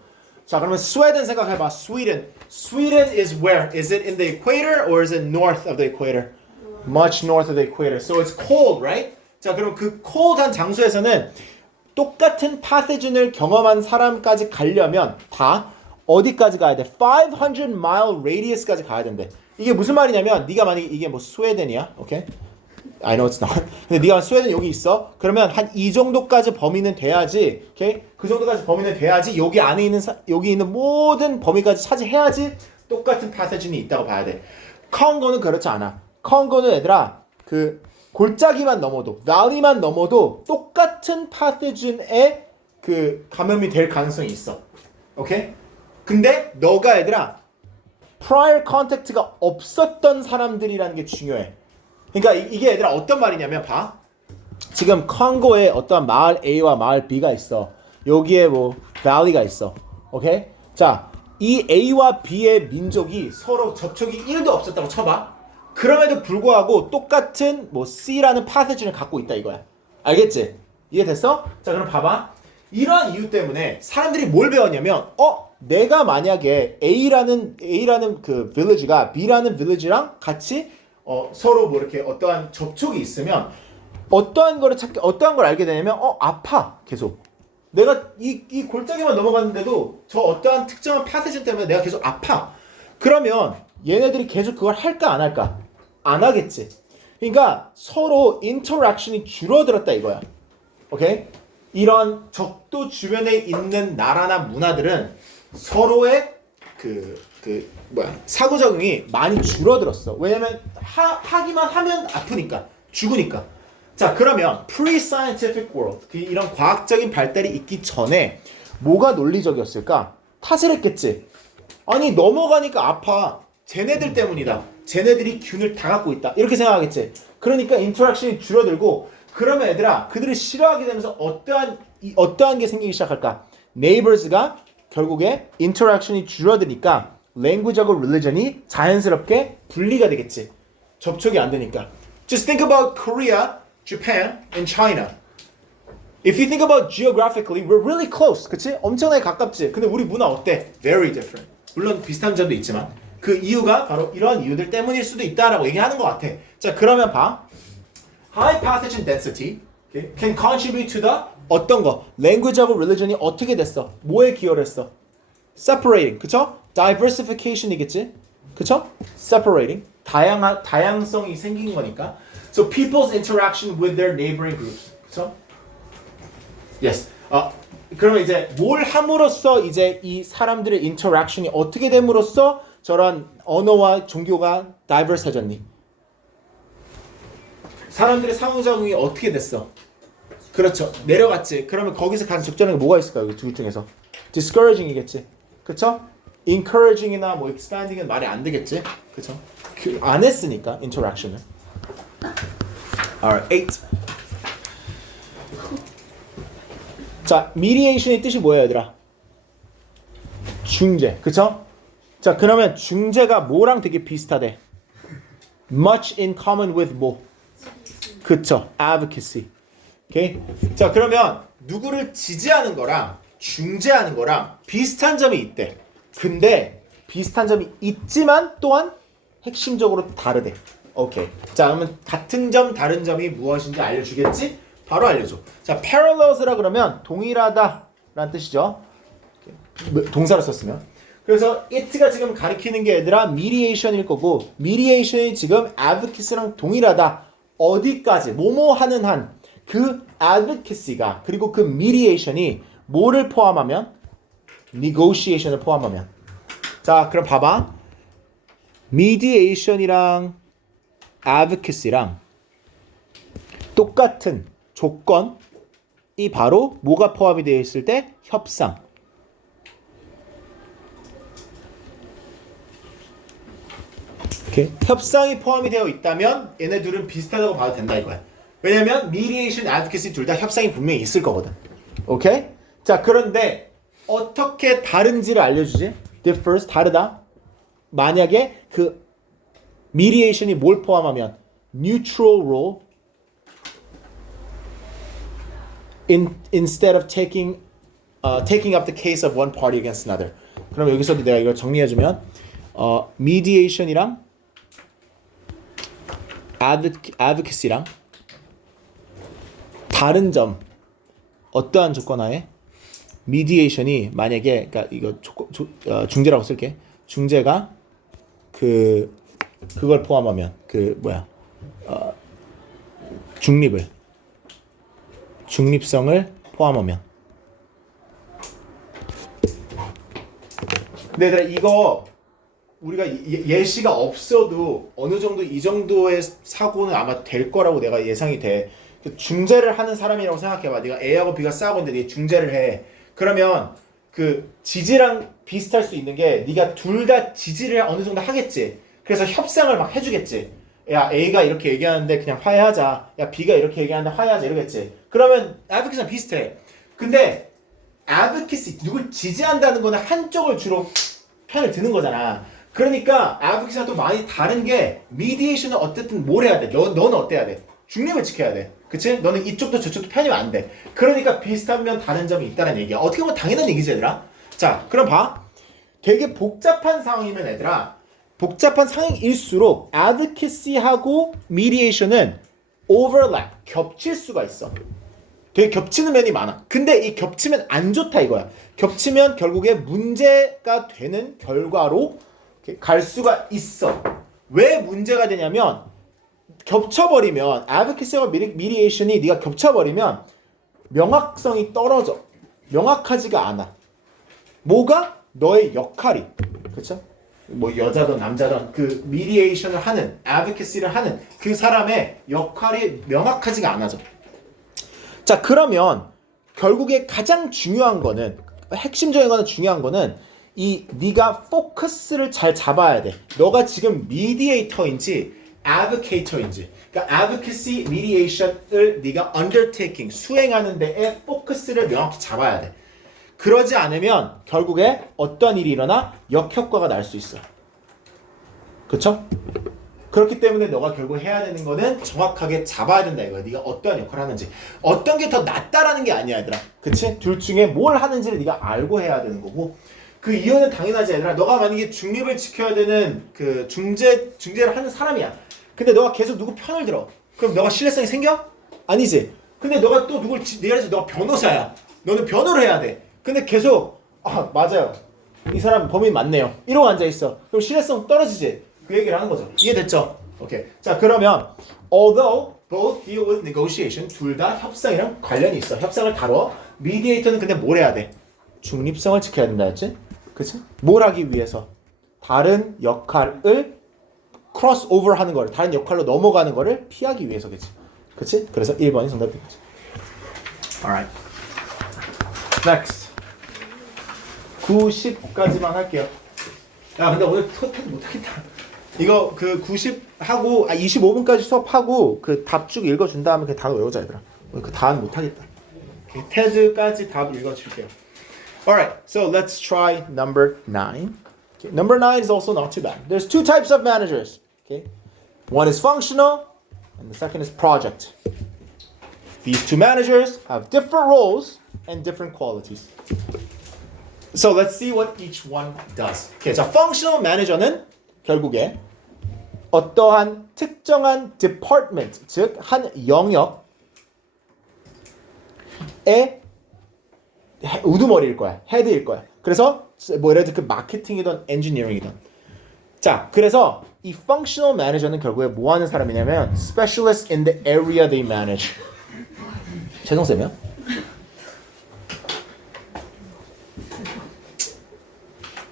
자, 그러면 스웨덴 생각해봐. Sweden. Sweden is where? Is it in the equator or is it north of the equator? Much north of the equator. So it's cold, right? 자, 그럼 그 cold한 장소에서는 똑같은 pathogen을 경험한 사람까지 가려면 다 어디까지 가야 돼? 500 mile radius까지 가야 된대. 이게 무슨 말이냐면 네가 만약에 이게 뭐 스웨덴이야. 오케이? I know it's not. 근데 네가 스웨덴 여기 있어. 그러면 한 이 정도까지 범위는 돼야지. 오케이? 그 정도까지 범위는 돼야지 여기 안에 있는 여기 있는 모든 범위까지 차지해야지 똑같은 pathogen이 있다고 봐야 돼. 콩고는 그렇지 않아. 콩고는 얘들아 그 골짜기만 넘어도 valley만 넘어도 똑같은 pathogen의 그 감염이 될 가능성이 있어. 오케이? 근데 너가 얘들아 prior contact가 없었던 사람들이라는 게 중요해. 그러니까 이게 얘들아 어떤 말이냐면 봐. 지금 콩고에 어떤 마을 A와 마을 B가 있어. 여기에 뭐 valley가 있어. 오케이? 자, 이 A와 B의 민족이 서로 접촉이 1도 없었다고 쳐봐. 그럼에도 불구하고 똑같은 뭐 C라는 pathogen을 갖고 있다 이거야. 알겠지? 이해됐어? 자, 그럼 봐봐. 이러한 이유 때문에 사람들이 뭘 배웠냐면 내가 만약에 A라는 그 village가 B라는 village랑 같이 서로 뭐 이렇게 어떠한 접촉이 있으면 어떠한 걸 알게 되냐면 아파 계속. 내가 이 골짜기만 넘어갔는데도 저 어떠한 특정한 pathogen 때문에 내가 계속 아파. 그러면 얘네들이 계속 그걸 할까 안 할까? 안 하겠지. 그러니까 서로 interaction이 줄어들었다 이거야. 오케이? 이런 적도 주변에 있는 나라나 문화들은 서로의 사고적용이 많이 줄어들었어. 왜냐면 하기만 하면 아프니까 죽으니까. 자, 그러면 pre-scientific world 이런 과학적인 발달이 있기 전에 뭐가 논리적이었을까? 탓을 했겠지. 아니 넘어가니까 아파. 쟤네들 때문이다. 쟤네들이 균을 다 갖고 있다. 이렇게 생각하겠지. 그러니까 인터랙션이 줄어들고 그러면 얘들아 그들을 싫어하게 되면서 어떠한 게 생기기 시작할까? neighbors가 결국에 인터랙션이 줄어드니까 language하고 religion이 자연스럽게 분리가 되겠지. 접촉이 안 되니까. Just think about Korea, Japan, and China. If you think about geographically, we're really close. 그치? 엄청나게 가깝지. 근데 우리 문화 어때? Very different. 물론 비슷한 점도 있지만 그 이유가 바로 이러한 이유들 때문일 수도 있다라고 얘기하는 것 같아. 자, 그러면 봐. High pathogen density can contribute to the 어떤 거? language하고 religion이 어떻게 됐어? 뭐에 기여를 했어? separating. 그쵸? diversification이겠지? 그쵸? separating. 다양성이 생긴 거니까. So people's interaction with their neighboring groups. 그쵸? Yes. 그러면 이제 뭘 함으로써 이제 이 사람들의 interaction이 어떻게 됨으로써 저런 언어와 종교가 diverse해졌니? 사람들의 상호작용이 어떻게 됐어? 그렇죠. 내려갔지. 그러면 거기서 가장 적절한 게 뭐가 있을까요? 여기 둘 중에서. discouraging이겠지. 그쵸? encouraging이나 뭐 expanding은 말이 안 되겠지. 그쵸? 안 했으니까 interaction을. Alright, 8. 자, mediation의 뜻이 뭐예요, 얘들아? 중재, 그쵸? 자, 그러면 중재가 뭐랑 되게 비슷하대? much in common with 뭐? 그쵸, advocacy. 오케이? 자, 그러면 누구를 지지하는 거랑 중재하는 거랑 비슷한 점이 있대. 근데 비슷한 점이 있지만 또한 핵심적으로 다르대. 오케이. 자, 그러면 같은 점, 다른 점이 무엇인지 알려주겠지? 바로 알려줘. 자, parallels라 그러면 동일하다 라는 뜻이죠. 동사로 썼으면. 그래서 it가 지금 가리키는 게 얘들아 mediation일 거고 mediation이 지금 advocacy랑 동일하다. 어디까지? 뭐뭐 하는 한. 그 advocacy가 그리고 그 mediation이 뭐를 포함하면? negotiation을 포함하면. 자, 그럼 봐봐. mediation이랑 advocacy랑 똑같은 조건이 바로 뭐가 포함이 되어 있을 때? 협상. 오케이. 협상이 포함이 되어 있다면 얘네 둘은 비슷하다고 봐도 된다 이거야. 왜냐면 mediation, advocacy 둘 다 협상이 분명히 있을 거거든. 오케이? 자, 그런데 어떻게 다른지를 알려주지? differs, 다르다. 만약에 그 mediation이 뭘 포함하면 neutral role instead of taking up the case of one party against another. 그럼 여기서도 내가 이걸 정리해주면 mediation이랑 advocacy랑 다른 점 어떠한 조건 하에 mediation이 만약에 그러니까 이거 중재라고 쓸게. 중재가 그걸 포함하면 중립성을 포함하면. 근데 얘들아 이거 우리가 예시가 없어도 어느 정도 이 정도의 사고는 아마 될 거라고 내가 예상이 돼. 중재를 하는 사람이라고 생각해봐. 네가 A하고 B가 싸우고 있는데 네가 중재를 해. 그러면 그 지지랑 비슷할 수 있는 게 네가 둘 다 지지를 어느 정도 하겠지. 그래서 협상을 막 해주겠지. 야 A가 이렇게 얘기하는데 그냥 화해하자. 야 B가 이렇게 얘기하는데 화해하자 이러겠지. 그러면 advocacy랑 비슷해. 근데 advocacy 누굴 지지한다는 거는 한쪽을 주로 편을 드는 거잖아. 그러니까 advocacy랑 또 많이 다른 게 mediation은 어쨌든 뭘 해야 돼? 너는 어때야 돼? 중립을 지켜야 돼. 그치? 너는 이쪽도 저쪽도 편이면 안 돼. 그러니까 비슷하면 다른 점이 있다는 얘기야. 어떻게 보면 당연한 얘기지 얘들아. 자, 그럼 봐. 되게 복잡한 상황이면 얘들아, 복잡한 상황일수록 advocacy하고 mediation은 overlap, 겹칠 수가 있어. 되게 겹치는 면이 많아. 근데 이 겹치면 안 좋다 이거야. 겹치면 결국에 문제가 되는 결과로 갈 수가 있어. 왜 문제가 되냐면 겹쳐버리면 advocacy와 mediation이 네가 겹쳐버리면 명확성이 떨어져. 명확하지가 않아. 뭐가? 너의 역할이. 그렇죠? 뭐 여자든 남자든 그 mediation을 하는, advocacy를 하는 그 사람의 역할이 명확하지가 않아져. 자, 그러면 결국에 가장 중요한 거는, 핵심적인 거는 중요한 거는 이 네가 포커스를 잘 잡아야 돼. 너가 지금 mediator인지 advocator인지. 그러니까 advocacy, mediation을 네가 undertaking, 수행하는 데에 포커스를 명확히 잡아야 돼. 그러지 않으면 결국에 어떤 일이 일어나? 역효과가 날 수 있어. 그쵸? 그렇기 때문에 너가 결국 해야 되는 거는 정확하게 잡아야 된다 이거야. 네가 어떠한 역할을 하는지. 어떤 게 더 낫다라는 게 아니야 얘들아. 그치? 둘 중에 뭘 하는지를 네가 알고 해야 되는 거고, 그 이유는 당연하지 얘들아. 너가 만약에 중립을 지켜야 되는 그 중재를 하는 사람이야. 근데 너가 계속 누구 편을 들어. 그럼 너가 신뢰성이 생겨? 아니지. 근데 너가 또 누굴 예를 들어서 너가 변호사야. 너는 변호를 해야 돼. 근데 계속 맞아요. 이 사람 범인 맞네요. 이러고 앉아있어. 그럼 신뢰성 떨어지지. 그 얘기를 하는 거죠. 이해됐죠? 오케이. 자, 그러면 although both deal with negotiation, 둘 다 협상이랑 관련이 있어. 협상을 다뤄. mediator는 근데 뭘 해야 돼? 중립성을 지켜야 된다 했지? 그치? 뭘 하기 위해서? 다른 역할을 cross over 하는 거를, 다른 역할로 넘어가는 거를 피하기 위해서겠지. 그치? 그래서 1번이 정답이 되겠지. Alright. Next. 90까지만 할게요. 야, 근데 오늘 토탈 못하겠다. 이거 그 90하고 25분까지 수업하고 그 답 쭉 읽어준 다음에 그 단어 외우자 얘들아. 오늘 그 다음 못하겠다. Okay, 테드까지 답 읽어줄게요. Alright, so let's try number 9. Okay, number 9 is also not too bad. There's two types of managers. Okay, one is functional, and the second is project. These two managers have different roles and different qualities. So let's see what each one does. Okay, 자, functional manager는 결국에 어떠한 특정한 department, 즉 한 영역의 우두머리일 거야, 헤드일 거야. 그래서 뭐 예를 들어 그 마케팅이든 엔지니어링이든. 자, 그래서 이 functional manager는 결국에 뭐 하는 사람이냐면 specialist in the area they manage. 최동쌤이요?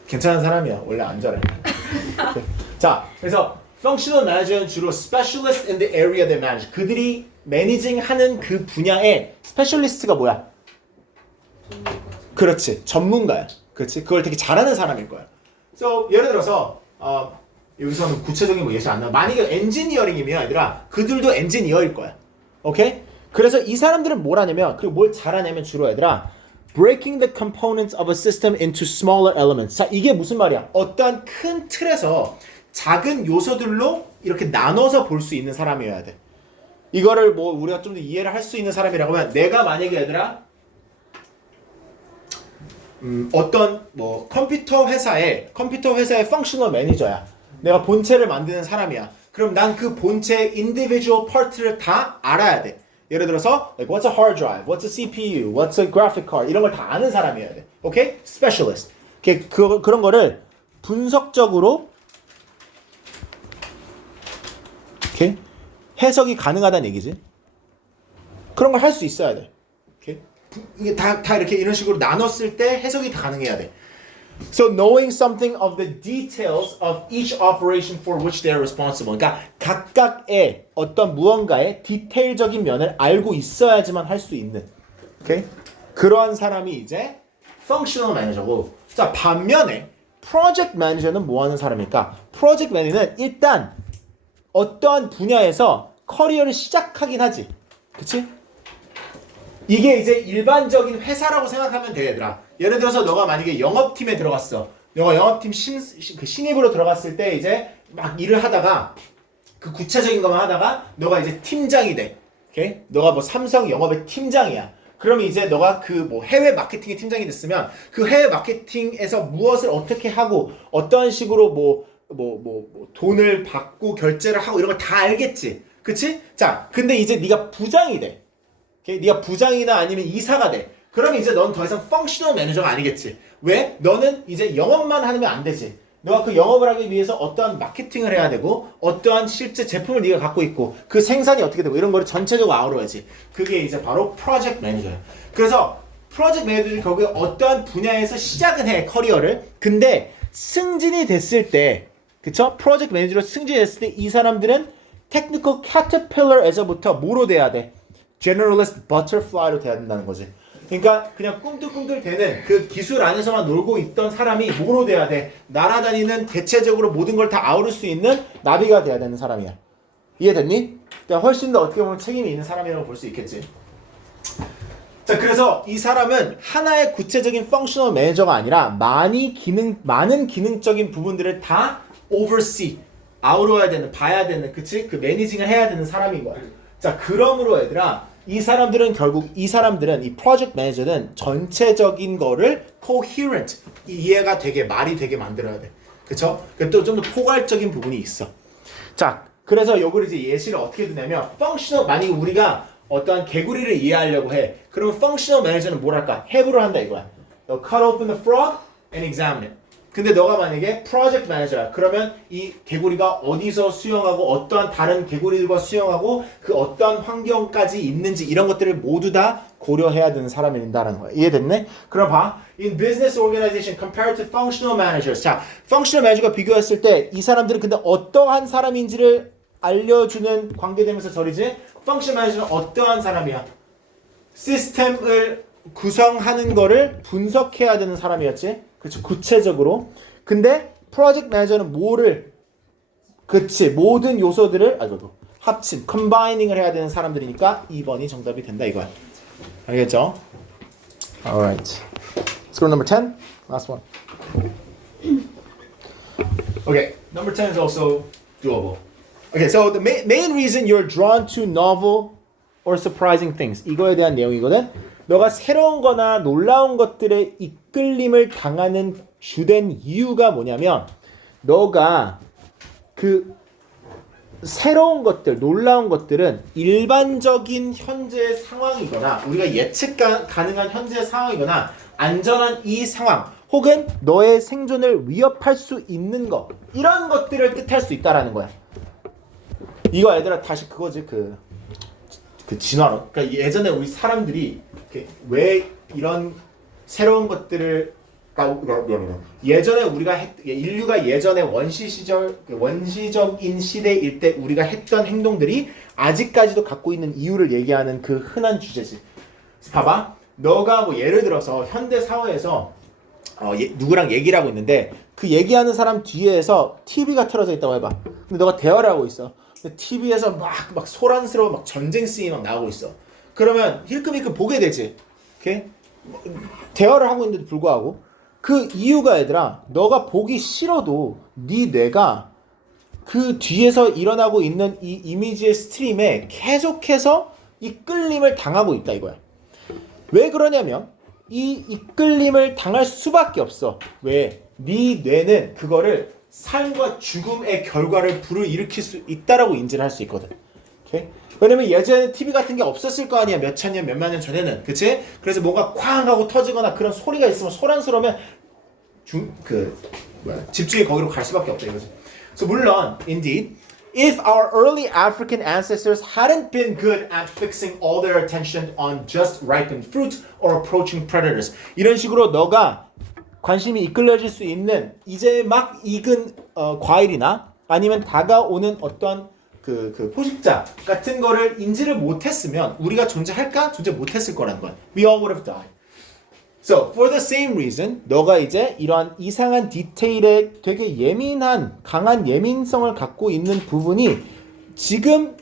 괜찮은 사람이야. 원래 안 잘해. 자, 그래서 functional manager는 주로 specialist in the area they manage. 그들이 매니징하는 그 분야의 스페셜리스트가 뭐야? 그렇지, 전문가야. 그렇지, 그걸 되게 잘하는 사람일 거야. So 예를 들어서 여기서는 구체적인 뭐 예시 안 나와. 만약에 엔지니어링이면 얘들아, 그들도 엔지니어일 거야. 오케이? 그래서 이 사람들은 뭘 하냐면, 그리고 뭘 잘하냐면 주로 얘들아, breaking the components of a system into smaller elements. 자, 이게 무슨 말이야? 어떠한 큰 틀에서 작은 요소들로 이렇게 나눠서 볼 수 있는 사람이어야 돼. 이거를 뭐 우리가 좀 더 이해를 할 수 있는 사람이라고 하면, 내가 만약에 얘들아 어떤 뭐 컴퓨터 회사의 펑셔널 매니저야. 내가 본체를 만드는 사람이야. 그럼 난 그 본체의 individual part를 다 알아야 돼. 예를 들어서 like what's a hard drive, what's a CPU, what's a graphic card 이런 걸 다 아는 사람이어야 돼. 오케이? Specialist. 그런 거를 분석적으로 오케이? 해석이 가능하다는 얘기지. 그런 걸 할 수 있어야 돼. 오케이? 이게 다 이렇게 이런 식으로 나눴을 때 해석이 다 가능해야 돼. So knowing something of the details of each operation for which they are responsible. 그러니까 각각의 어떤 무언가의 디테일적인 면을 알고 있어야지만 할 수 있는. 오케이? 그런 사람이 이제 functional manager고. 자, 반면에 project manager는 뭐 하는 사람일까? project manager는 일단 어떠한 분야에서 커리어를 시작하긴 하지. 그치? 이게 이제 일반적인 회사라고 생각하면 돼, 얘들아. 예를 들어서 너가 만약에 영업팀에 들어갔어. 너가 영업팀 신입으로 들어갔을 때 이제 막 일을 하다가 그 구체적인 것만 하다가 너가 이제 팀장이 돼. 오케이? 너가 뭐 삼성 영업의 팀장이야. 그러면 이제 너가 그 뭐 해외 마케팅의 팀장이 됐으면 그 해외 마케팅에서 무엇을 어떻게 하고 어떠한 식으로 뭐 돈을 받고 결제를 하고 이런 걸 다 알겠지. 그치? 자, 근데 이제 네가 부장이 돼. 오케이? 네가 부장이나 아니면 이사가 돼. 그러면 이제 넌 더 이상 functional manager가 아니겠지. 왜? 너는 이제 영업만 하면 안 되지. 너가 그 영업을 하기 위해서 어떠한 마케팅을 해야 되고 어떠한 실제 제품을 네가 갖고 있고 그 생산이 어떻게 되고 이런 거를 전체적으로 아우러야지. 그게 이제 바로 project manager야. 그래서 project manager이 결국에 어떠한 분야에서 시작은 해, 커리어를. 근데 승진이 됐을 때, 그쵸? project manager로 승진이 됐을 때 이 사람들은 technical caterpillar에서부터 뭐로 돼야 돼? generalist butterfly로 돼야 된다는 거지. 그러니까 그냥 꿈틀꿈틀 되는 그 기술 안에서만 놀고 있던 사람이 뭐로 돼야 돼? 날아다니는 대체적으로 모든 걸 다 아우를 수 있는 나비가 돼야 되는 사람이야. 이해됐니? 그러니까 훨씬 더 어떻게 보면 책임이 있는 사람이라고 볼 수 있겠지. 자, 그래서 이 사람은 하나의 구체적인 functional manager가 아니라 많은 기능적인 부분들을 다 oversee, 아우러야 되는, 봐야 되는, 그치? 그 매니징을 해야 되는 사람인 거야. 자, 그러므로 얘들아, 이 사람들은 이 프로젝트 매니저는 전체적인 거를 coherent, 이해가 되게, 말이 되게 만들어야 돼. 그쵸? 또 좀 더 포괄적인 부분이 있어. 자, 그래서 요걸 이제 예시를 어떻게 드냐면, functional, 만약에 우리가 어떠한 개구리를 이해하려고 해. 그러면 functional manager는 뭘 할까? 해부를 한다 이거야. They'll cut open the frog and examine it. 근데 너가 만약에 프로젝트 매니저야. 그러면 이 개구리가 어디서 수영하고 어떠한 다른 개구리들과 수영하고 그 어떠한 환경까지 있는지 이런 것들을 모두 다 고려해야 되는 사람이 된다는 거야. 이해됐네? 그럼 봐. In business organization compared to functional managers. 자, functional manager가 비교했을 때 이 사람들은 근데 어떠한 사람인지를 알려주는 관계되면서 저리지? functional manager는 어떠한 사람이야? 시스템을 구성하는 거를 분석해야 되는 사람이었지? 그치, 구체적으로. 근데 프로젝트 매니저는 뭐를, 그치, 모든 요소들을 합친, 컴바이닝을 해야 되는 사람들이니까 2번이 정답이 된다 이거야. 알겠죠? Alright. Let's go to number 10. Last one. Okay, number 10 is also doable. Okay, so the main reason you're drawn to novel or surprising things. 이거에 대한 내용이거든. 너가 새로운 거나 놀라운 것들에 이끌림을 당하는 주된 이유가 뭐냐면 너가 그 새로운 것들, 놀라운 것들은 일반적인 현재의 상황이거나 우리가 예측 가능한 현재의 상황이거나 안전한 이 상황 혹은 너의 생존을 위협할 수 있는 것 이런 것들을 뜻할 수 있다라는 거야. 이거 얘들아 다시 그거지 그 진화론. 그러니까 예전에 우리 사람들이 왜 이런 새로운 것들을 예전에 우리가 인류가 예전에 원시적인 시대일 때 우리가 했던 행동들이 아직까지도 갖고 있는 이유를 얘기하는 그 흔한 주제지. 봐봐, 너가 뭐 예를 들어서 현대 사회에서 누구랑 얘기를 하고 있는데 그 얘기하는 사람 뒤에서 TV가 틀어져 있다고 해봐. 근데 너가 대화를 하고 있어. 근데 TV에서 막 소란스러운 막 전쟁 씬이 막 나오고 있어. 그러면 힐끔힐끔 보게 되지. 오케이? 대화를 하고 있는데도 불구하고 그 이유가 얘들아 너가 보기 싫어도 네 뇌가 그 뒤에서 일어나고 있는 이 이미지의 스트림에 계속해서 이끌림을 당하고 있다 이거야. 왜 그러냐면 이 이끌림을 당할 수밖에 없어. 왜? 네 뇌는 그거를 삶과 죽음의 결과를 불러일으킬 수 있다라고 인지를 할 수 있거든. 오케이? 왜냐면 예전에는 TV 같은 게 없었을 거 아니야. 몇천 년, 몇만 년 전에는. 그치? 그래서 뭔가 쾅 하고 터지거나 그런 소리가 있으면 소란스러우면 집중이 거기로 갈 수밖에 없다 이거지. So 물론, indeed, if our early African ancestors hadn't been good at fixing all their attention on just ripened fruit or approaching predators. 이런 식으로 너가 관심이 이끌려질 수 있는 이제 막 익은 과일이나 아니면 다가오는 어떤 그 포식자 같은 거를 인지를 못했으면 우리가 존재할까? 존재 못했을 거라는 거야. We all would have died. So, for the same reason, 너가 이제 이러한 이상한 디테일에 되게 예민한, 강한 예민성을 갖고 있는 부분이 지금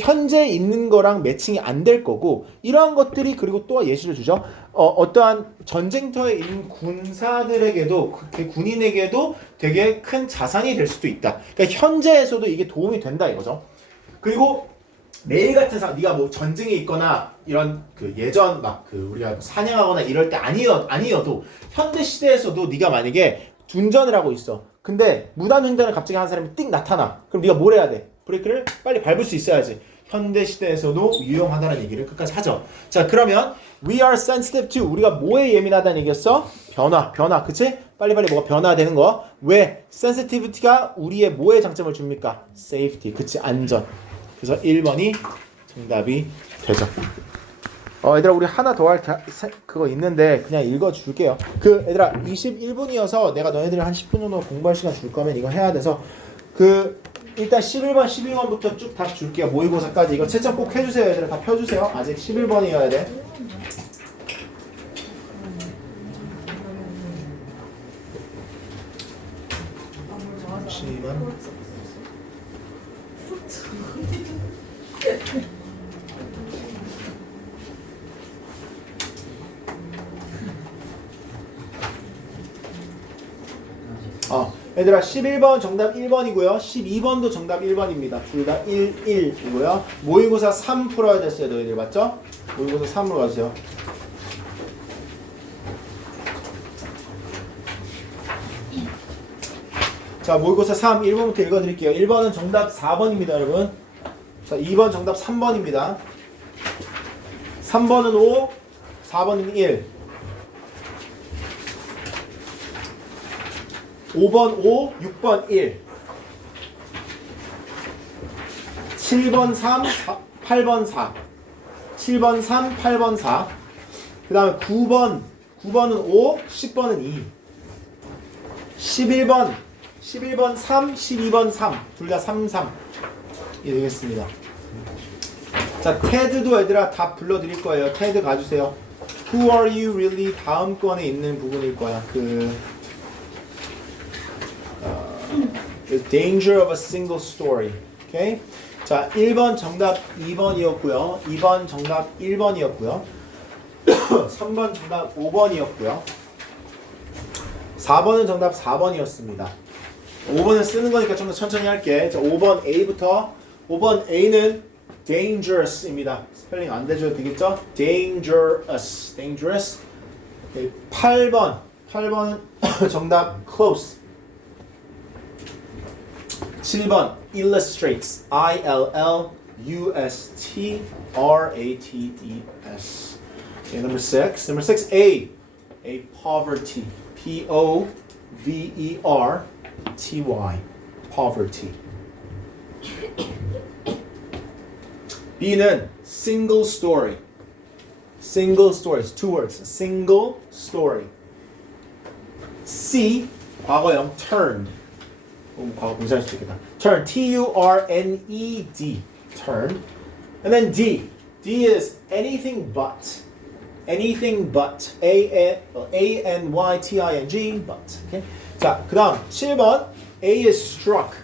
현재 있는 거랑 매칭이 안 될 거고 이러한 것들이 그리고 또 예시를 주죠. 어떠한 전쟁터에 있는 군사들에게도 군인에게도 되게 큰 자산이 될 수도 있다. 그러니까 현재에서도 이게 도움이 된다 이거죠. 그리고 내일 같은 상황, 네가 뭐 전쟁에 있거나 이런 예전 우리가 사냥하거나 이럴 때 아니어도 현대 시대에서도 네가 만약에 둔전을 하고 있어. 근데 무단횡단을 갑자기 한 사람이 띡 나타나. 그럼 네가 뭘 해야 돼? 브레이크를 빨리 밟을 수 있어야지. 현대 시대에서도 유용하다는 얘기를 끝까지 하죠. 자, 그러면 we are sensitive to 우리가 뭐에 예민하다는 얘기였어? 변화, 그치? 빨리빨리 뭐가 변화되는 거. 왜? sensitivity가 우리의 뭐에 장점을 줍니까? safety, 그치? 안전. 그래서 1번이 정답이 되죠. 얘들아 우리 하나 더 할 그거 있는데 그냥 읽어줄게요. 얘들아 21분이어서 내가 너희들이 한 10분 정도 공부할 시간 줄 거면 이거 해야 돼서 일단 11번, 12번부터 쭉 다 줄게요. 모의고사까지. 이거 채점 꼭 해주세요. 얘들아 다 펴주세요. 아직 11번이어야 돼. 얘들아 11번 정답 1번이고요. 12번도 정답 1번입니다. 둘 다 1, 1이고요. 모의고사 3 풀어야 됐어요. 너희들 맞죠? 모의고사 3으로 가주세요. 자, 모의고사 3 1번부터 읽어드릴게요. 1번은 정답 4번입니다, 여러분. 자, 2번 정답 3번입니다. 3번은 5, 4번은 1. 5번 5, 6번 1. 7번 3, 8번 4. 7번 3, 8번 4. 그 다음에 9번은 5, 10번은 2. 11번 3, 12번 3. 둘 다 3, 3. 이 되겠습니다. 자, 테드도 얘들아 다 불러드릴 거예요. 테드 가주세요. Who are you really? 다음 권에 있는 부분일 거야. The danger of a single story. Okay? 자, 1번 정답 2번이었고요. 2번 정답 1번이었고요. 3번 정답 5번이었고요. 4번은 정답 4번이었습니다. 5번은 쓰는 거니까 좀 더 천천히 할게. 자, 5번 A부터. 5번 A는 dangerous입니다. 스펠링 안 대줘도 되겠죠? dangerous. dangerous. 오케이, 8번은 정답 close. 7번 illustrates. I-L-L-U-S-T-R-A-T-E-S. Okay, number 6. Number 6, A poverty. P-O-V-E-R-T-Y. poverty. B는 single story. single stories. Two words. single story. C, 과거형 turned. 과거 분사할 수도 있겠다. turn. T-U-R-N-E-D. turn. And then D. D is anything but. anything but. A-N-Y-T-I-N-G. but. Okay? 자, 그 다음 7번. A is struck.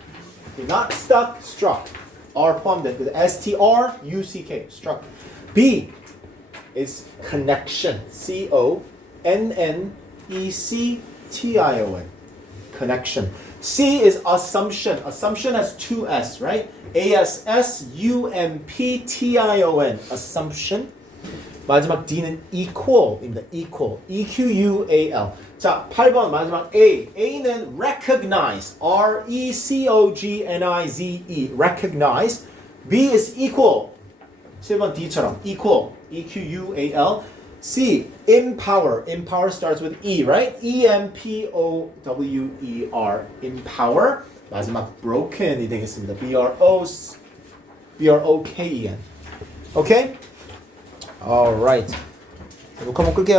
Okay, not stuck, struck. R 포함된 S-T-R-U-C-K. struck. B is connection. C-O-N-N-E-C-T-I-O-N. connection. C is assumption. Assumption has two S, right? A-S-S-U-M-P-T-I-O-N. assumption. 마지막 D는 equal입니다. equal. E-Q-U-A-L. 자, 8번 마지막 A. A는 recognize. R-E-C-O-G-N-I-Z-E. recognize. B is equal. 7번 D처럼 equal. E-Q-U-A-L. C, empower. Empower starts with E, right? E-M-P-O-W-E-R. empower. 마지막 broken이 되겠습니다. B-R-O-K-E-N. 오케이? Alright. 녹화 한번 끌게요.